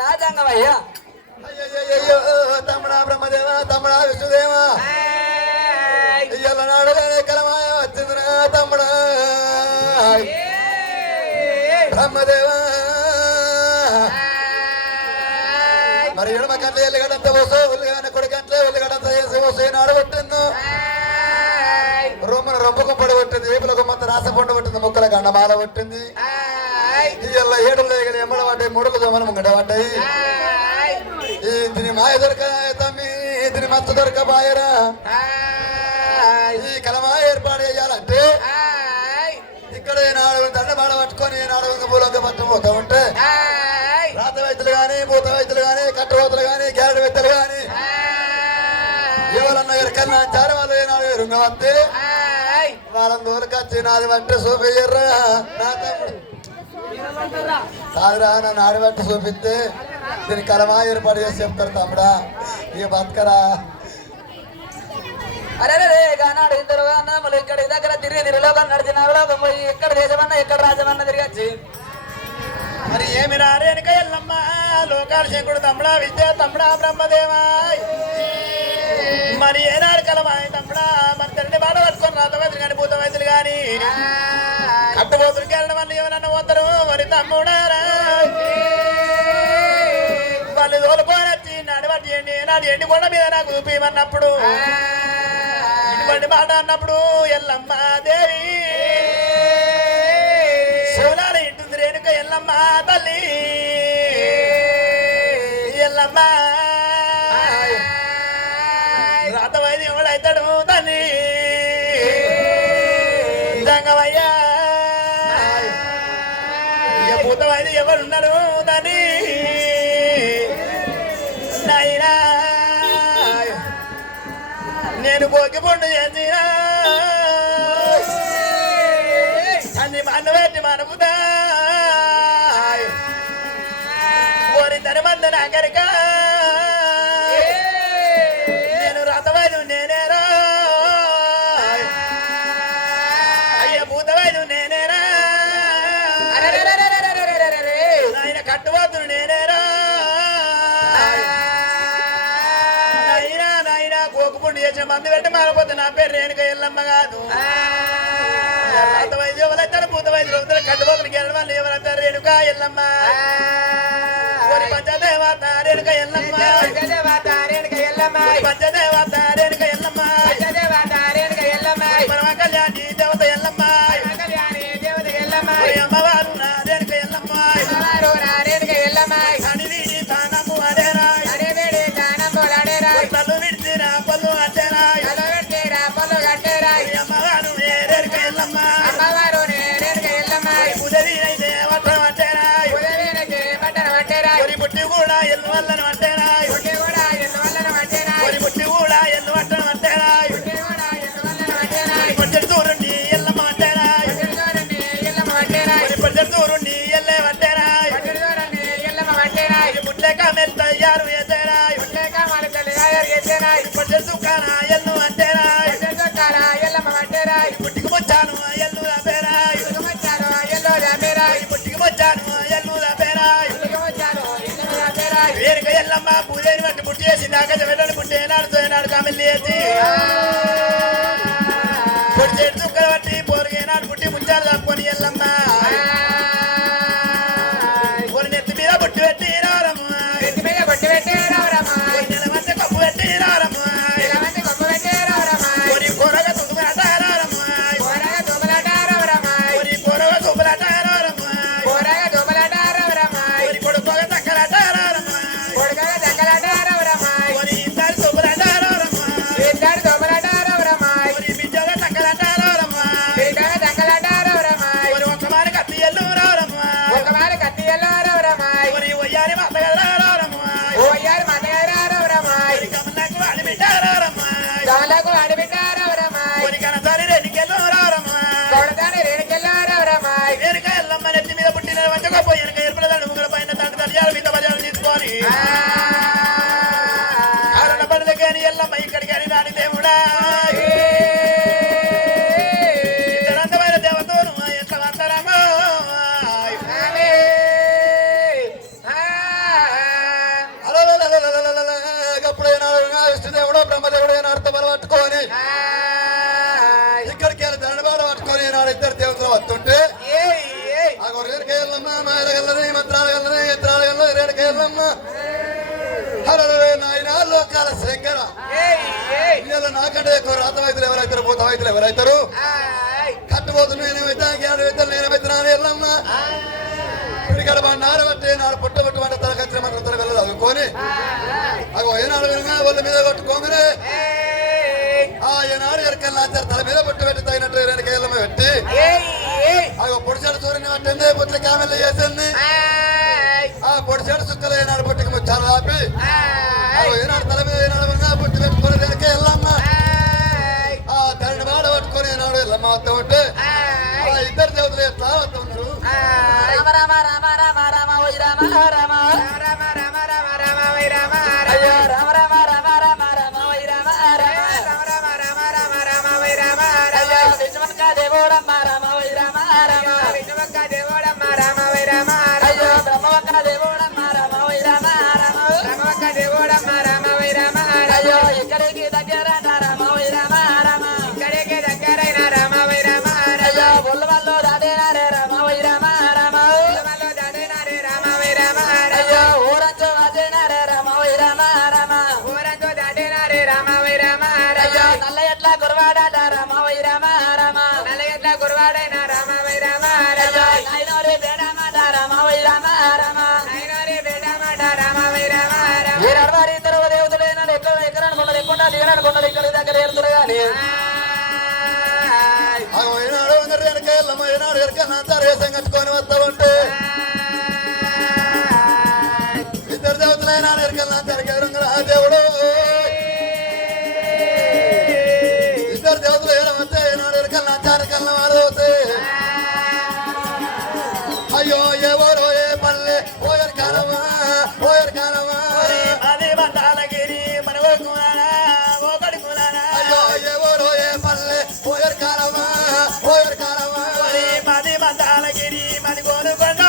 నా జంగమయ్యా అయ్యో తమ్ముడా బ్రహ్మదేవ తమ్ముడా విష్ణుదేవ ఇయ్యాల నాడు కలమాయ వచ్చిందిరా తమ్ముడా బ్రహ్మదేవ మరి ఎడమ కట్ల ఎల్లిగడంత పోసో ఉల్లిగడ్డ కొడుకంట్లే ఉల్లిగడంత చేసి పోసో నాడు కొట్టింది రొమ్మను రొమ్మకు పడి కొట్టింది ఏపులకు మొత్తం రాస పండు కొట్టింది ముక్కల గండమాల కొట్టింది ఇయ్యాల 7 లేగలు ఎమ్మడ పడ్డాయి ముడుకు దొమన ముంగడ పడ్డాయి దీని మాయ దొరక తమ్మి దీని మచ్చ దొరక బాయరా ఈ కలమాయ ఏర్పాటు చేయాలంటే ఇక్కడ నాలుగు దండబాడ పట్టుకొని నాలుగు పూలంగా పట్టుకుపోతా ఉంటే రాత వైద్యులు గాని భూత వైద్యులు గాని కట్టరోతులు గాని గ్యారెడ్ వైద్యులు గాని ఎవరన్నా ఎరకన్నా అంటారు వాళ్ళు నాలుగు రుంగ వస్తే వాళ్ళని దూరకొచ్చి నాది బట్టి చూపియ్యర్రా నా తమ్ముడు కాదురా నన్ను ఆడబట్టి చూపిస్తే దీని కలమా ఏర్పాటు చేసి చెప్తారు తమ్ముడా ఇక బతకరా అరే గానాడు ఇద్దరు అన్నములు ఇక్కడ దగ్గర తిరిగి లోకం నడిచిన లోకం పోయి ఎక్కడ దేశమన్నా ఎక్కడ రాజ్యమన్నా తిరిగచ్చి మరి ఏమి రారేనుక ఎల్లమ్మ లోకాల శంకుడు తమ్ముడా విద్య తమ్ముడా బ్రహ్మదేవా మరి ఏనాడు కలమాయ తమ్ముడా మరి తండ్రి బాట పట్టుకొని రాత వైద్యులు కానీ భూత వైద్యులు కానీ కట్టుబోతులకి వెళ్ళడం వల్ల ఏమన్నా పోతారు మరి తమ్ముడారా వాళ్ళు తోలుకోనొచ్చి నడబట్టి నాడు ఎండి కొండ మీద నాకు చూపిమన్నప్పుడు ఇటువంటి మాట అన్నప్పుడు ఎల్లమ్మ దేవి శివలాల ఇంటుంది రేణుక ఎల్లమ్మ తల్లి ఎల్లమ్మ రాత వైద్యం ఎవడైతాడు తల్లి జంగమయ్యా భూత వైద్యం ఎవరున్నారు తల్లి నాయనా నేను పోకి పొండు చేసినా అన్ని మనబెట్టి మనపుతా ఓరి తన మంది నాగరిక నేను రథవైదు నేనేరా అయ్య భూతవైదు నేనేరా ఆయన కట్టుబోతుడు నేనేరా కోకుపుండు చేసిన మంది పెట్టి మారపోతే నా పేరు రేణుక ఎల్లమ్మ కాదు వైద్యం ఎవరైతారు భూత వైద్యులు కట్టుబోతులు గెలడం వాళ్ళు ఎవరైతారు రేణుక ఎల్లమ్మ పంచదేవత రేణుక ఎల్లమ్మ పంచదేవత రేణుక ఎల్లమ్మ పరమ కళ్యాణి దేవత ఎల్లమ్మ అమ్మవారు నా రేణుక ఎల్లమ్మ కనివి తానము అదేరా పళ్ళు విడిచిరా పళ్ళు అట్టేరా అమ్మవారు రేణుక ఎల్లమ్మ ఉదరి అయితే వట్టం అట్టేరా పుట్టి కూడా ఎల్లు వల్లను అట్టేరా పుట్టి కూడా ఎల్లు వట్టం అట్టేరా పచ్చడి దూరుండి ఎల్లమ్మ అట్టేరా పచ్చడి దూరుండి ఎల్లే అట్టేరా పుట్లే కామెల్ తయారు చేసేరా పచ్చడి దుకాణ ఎల్లు అట్టేరా పుట్టికి వచ్చాను ఎల్లు రాపేరా పుట్టికి వచ్చాను ఎల్లు రాపేరా రేణుక ఎల్లమ్మ పూజని బట్టి పుట్టి చేసి నాకజ పెట్టని పుట్టి ఏనాడు కామెల్లి వేసి పొడి చేతి దుక్కలు బట్టి పోరుగా ఏనాడు పుట్టి ముచ్చాలు తప్పుకొని ఎల్లమ్మ పొడి నెత్తి మీద పుట్టి పెట్టి రావరమ్మ నెల మధ్య కప్పు పెట్టి రావరమ్మ పొడి కూరగా తుమ్ములాట రావరమ్మ పొడి కూరగా తుమ్ములాట రావరమ్మ పొడి కొడుకోగా చక్కలాట రావరమ్మ పొడి ఇద్దరు తుమ్ములాట రావరమ్మ పొడి బిడ్డగా చక్కలాట రావరమ్మ పొడి ఒక్క మారి కత్తి ఎల్లు రావరమ్మ పొడి ఒయ్యారి మత్తగల రావరమ్మ పొడి కమలకు అడిబిడ్డ రావరమ్మ పొడి కనసారి రెడ్డికెళ్ళు రావరమ్మ పెట్టుకొని కారణ బదులు కానీ ఎల్లమ్మ ఇక్కడికి అని రాని దేవుడా ఇద్దరంతమైన దేవతను ఎట్లా వందరమో విష్ణుదేవుడు బ్రహ్మదేవుడు ఏనాడుతో బల పట్టుకొని ఇక్కడికి వెళ్ళి దండబాడ పట్టుకొని ఈనాడు ఇద్దరు దేవతలు వస్తుంటే రేణుకెళ్ళమ్మ మాయలగల్లని మంత్రాలగల్లని యంత్రాలగల్లని రేణుకెళ్ళమ్మ నాయన లోకాల శంకర ఇలా నాకంటే ఎక్కువ రాత వైద్యులు ఎవరైతారు భూత వైద్యులు ఎవరైతారు కట్టుబోతులు నేనేమైతే జ్ఞానవేత్తలు నేనేమైతే వెళ్ళమ్మ పిడిగడ నార బట్టి నాడు పుట్టబట్టు వంట తలకచ్చిన మంత్రం వెళ్ళదు చదువుకొని అగో ఏనాడు వినగా వాళ్ళ మీద కొట్టుకోమరే ఏనాడు ఎరకల్లా తల మీద పుట్టు పెట్టి తగినట్టు రేణుకెళ్ళమ్మ పెట్టి అగో పొడిచాడు చూడని పట్టింది పుట్ల కామెల్లు చేసింది ఆ పొడిచాడు సుక్కలు ఏనాడు పుట్టికి ముచ్చాలు ఆపి ఏనాడు తల మీద ఏనాడు వినగా పుట్టి పెట్టుకొని రేణుకెళ్ళమ్మ ఆ తల్లిని వాడ పట్టుకొని ఏనాడు వెళ్ళమ్మ వద్ద ఉంటే ఇద్దరు దేవతలు ఎట్లా వద్ద ఉన్నారు రామ రామ రామ రామ రామ ఓయ్ రామ రామ రామ రామ రామ రామ ఓయ్ రామ అయ్యో రామ రామ రామ రామ రామ ఓయ్ రామ రామ రామ రామ రామ రామ ఓయ్ రామ అయ్యో విష్ణుమక్క దేవుడమ్మ రామ ఓయ్ రామ రామ విష్ణుమక్క దేవుడమ్మ రామ ఓయ్ రామ అయ్యో బ్రహ్మవక్క దేవుడమ్మ రామ ఓయ్ రామ రామ బ్రహ్మవక్క దేవుడమ్మ రామ ఓయ్ రామ అయ్యో ఇక్కడికి దగ్గర రామ ఓయ్ రామ రామ ఇక్కడికి దగ్గరైన రామ ఓయ్ రామ అయ్యో బొల్లవల్లో దాడేనా రే రామ ఓయ్ రామ రామ బొల్లవల్లో దాడేనా రే రామ ఓయ్ రామ అయ్యో ఊరంచో వాదేనా రే రామ ఓయ్ రామ రామ ఊరంచో దాడేనా రే రామ ఓయ్ రామ అయ్యో నల్ల ఎట్లా గురవాడాడ రామ ఓయ్ రామ రామ నల్ల ఎట్లా గురవాడైన రామ ఓయ్ రామ అయ్యో నైనోరే బేడమాట రామ ఓయ్ రామ రామ నైనోరే బేడమాట రామ ఓయ్ రామ రామ ఈ నడవారి ఇద్దరు దేవతలైన ఎక్కువ ఎకరాను కొండలు ఎక్కువ దిగరాను కొండలు ఇక్కడ దగ్గర ఏరుతురు గాని ఏనాడు రేణుకెళ్ళమ్మ ఏనాడు ఎరకన్నా రేసం కట్టుకొని వస్తా ఉంటే ఇద్దరు దేవతలు ఏనాడు ఎరకన్నా జరిగారు దేవుడు ఇద్దరు దేవతలు ఏడవస్తే ఏనాడు ఎరకన్నా చారకల్న వాడు అయ్యో ఎవరో ఏ పల్లె ఓయర్ కాలమా అది బంధాలగిరి మనవడుకున్నానా ఒకటి కులానా అయ్యో ఎవరో ఏ పల్లె ఓయర్ కాలమా మది బంధాలగిరి మది కోనుకొండ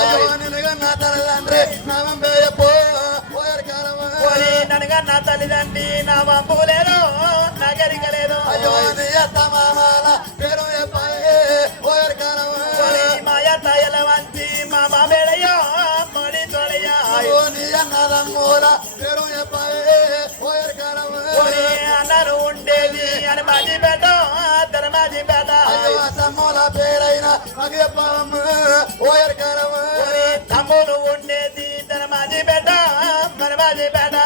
అయ్యో నిన్నగన్నా తల్లిదండ్రి నామం పేయపో ఓయర్ కాలమా ననగా నా తల్లిదండ్రి నా వంపు లేదు నగరికలేదు అయ్యో నీ అత్త మామాల పేరు చెప్పాయే ఓయర్ కాలమా మాయ తయల వంచి మా బాబేడయ్యో మడి తొలయ్యా అయ్యో నీ అన్నదమ్మూల పేరు చెప్పాయే ఓయర్ కాలమా అన్నారు ఉండేది అని మాజీ పేట ధర్మాజీ పేట అయ్యో తమ్ముల పేరైన నాకు చెప్పావమ్మ ఓయర్ కాలమా తమ్ముడు ఉండేది ధర్మాజీ పేట మరమాజీ పేట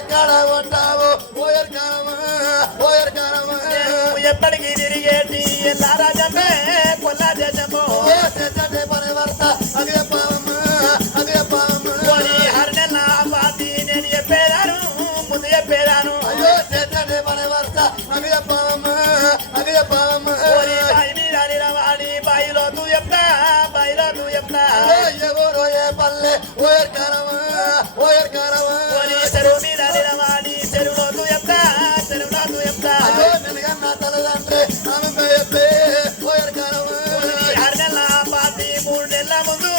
ఎక్కడ ఉంటావు ఓయర్ కాలమా ఎప్పటికీ తిరిగేటి ఎలా రాజమే కొల్లా దేశము పరివర్త అది చెప్పావమ్మ హరినెల పాతి నేను చెప్పేదాను ముందు చెప్పేదాను అయ్యో చేతడే పరివర్త అది చెప్పావమ్మ బాయి మీద నిలవాడి బాయిలో తూ చెప్తా ఎవరో ఏ పల్లె ఓయర్ కాలమా చెరువు మీద నిలవాడి చెరువులో తూ చెప్తా అయ్యో నిన్నగన్నా తల్లిదండ్రి నామం పేయపే ఓయర్ కాలమా హరినెల పాతి 3 నెలల ముందు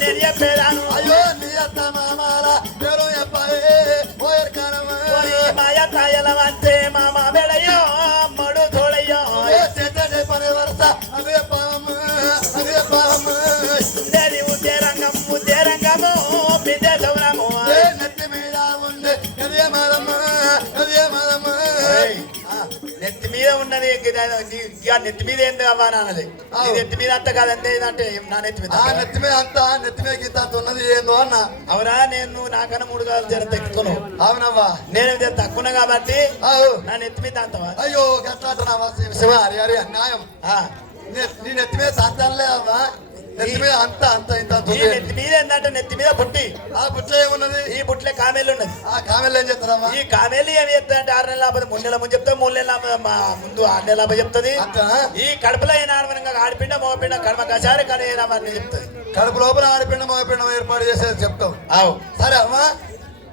నేను చెప్పేదాను అయ్యో నీ అత్త మామాల పేరు చెప్పాయే ఓయర్ కాలమా మాయ తాయల వంచే మా మాబేడయ్యో మడు తోడయ్యో చేతడే పరివర్త అది చెప్పావమ్మ ఉద్దే రంగము బిడ్డే సౌరము నెత్తి మీద ఉండే ఎదే మాదమ్మ నెత్తి మీద ఉన్నది నెత్తి మీద ఏంది అవ్వా అన్నది నెత్తి మీద అంత కాదంటే అంటే నా నెత్తి మీద నెత్తి మీద అంతా నెత్తి మీద గీత అంత ఉన్నది ఏందో అన్న అవునా నేను నాకన్నా 3 కాలు జర తెక్కును అవునవ్వా నేను తక్కువ కాబట్టి అవు నా నెత్తి మీద అంతవా అయ్యో గట్లాటనావా శివ హరి అన్యాయం నీ నెత్తి మీద తాతాలే అవ్వా నెత్తి మీద అంత అంత ఇంత అంత ఈ ఉంది. నెత్తి మీద ఏంటంటే నెత్తి మీద బుట్టి, ఆ బుట్ట ఏమున్నది? ఈ బుట్లే కామేలు ఉన్నది. ఆ కామెల్ ఏం చేస్తారమ్మా? ఈ కామేలు ఏమి చెప్తాయంటే 6 నెలల లాభం 3 నెలల ముందు చెప్తా, 3 నెలల ముందు 6 నెలల లాభం చెప్తుంది. అంతేనా? ఈ కడుపులో అయిన ఆడమనంగా ఆడిపిండ మోపిండ కడమ కసారి కానీ చెప్తుంది. కడుపు లోపల ఆడిపిండం మగపిండం ఏర్పాటు చేసేది చెప్తాం. అవు సరే అమ్మా,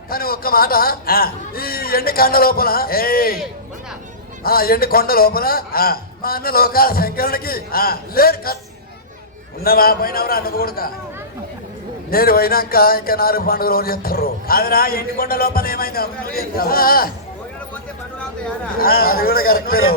కానీ ఒక్క మాట, ఆ. ఈ ఎండి కండ లోపల ఏయ్ ఎండి కొండ లోపల ఆ. మా అన్న లోకాల శంకరునికి ఆ. లేడు ఉన్నవా పోయినవరా నువ్వు కూడా నేను పోయినాక ఇంకా 4 పండుగ రోజు చేస్తారు. కాదురా ఎండికొండ లోపల ఏమైంది? అది కూడా కరెక్టే.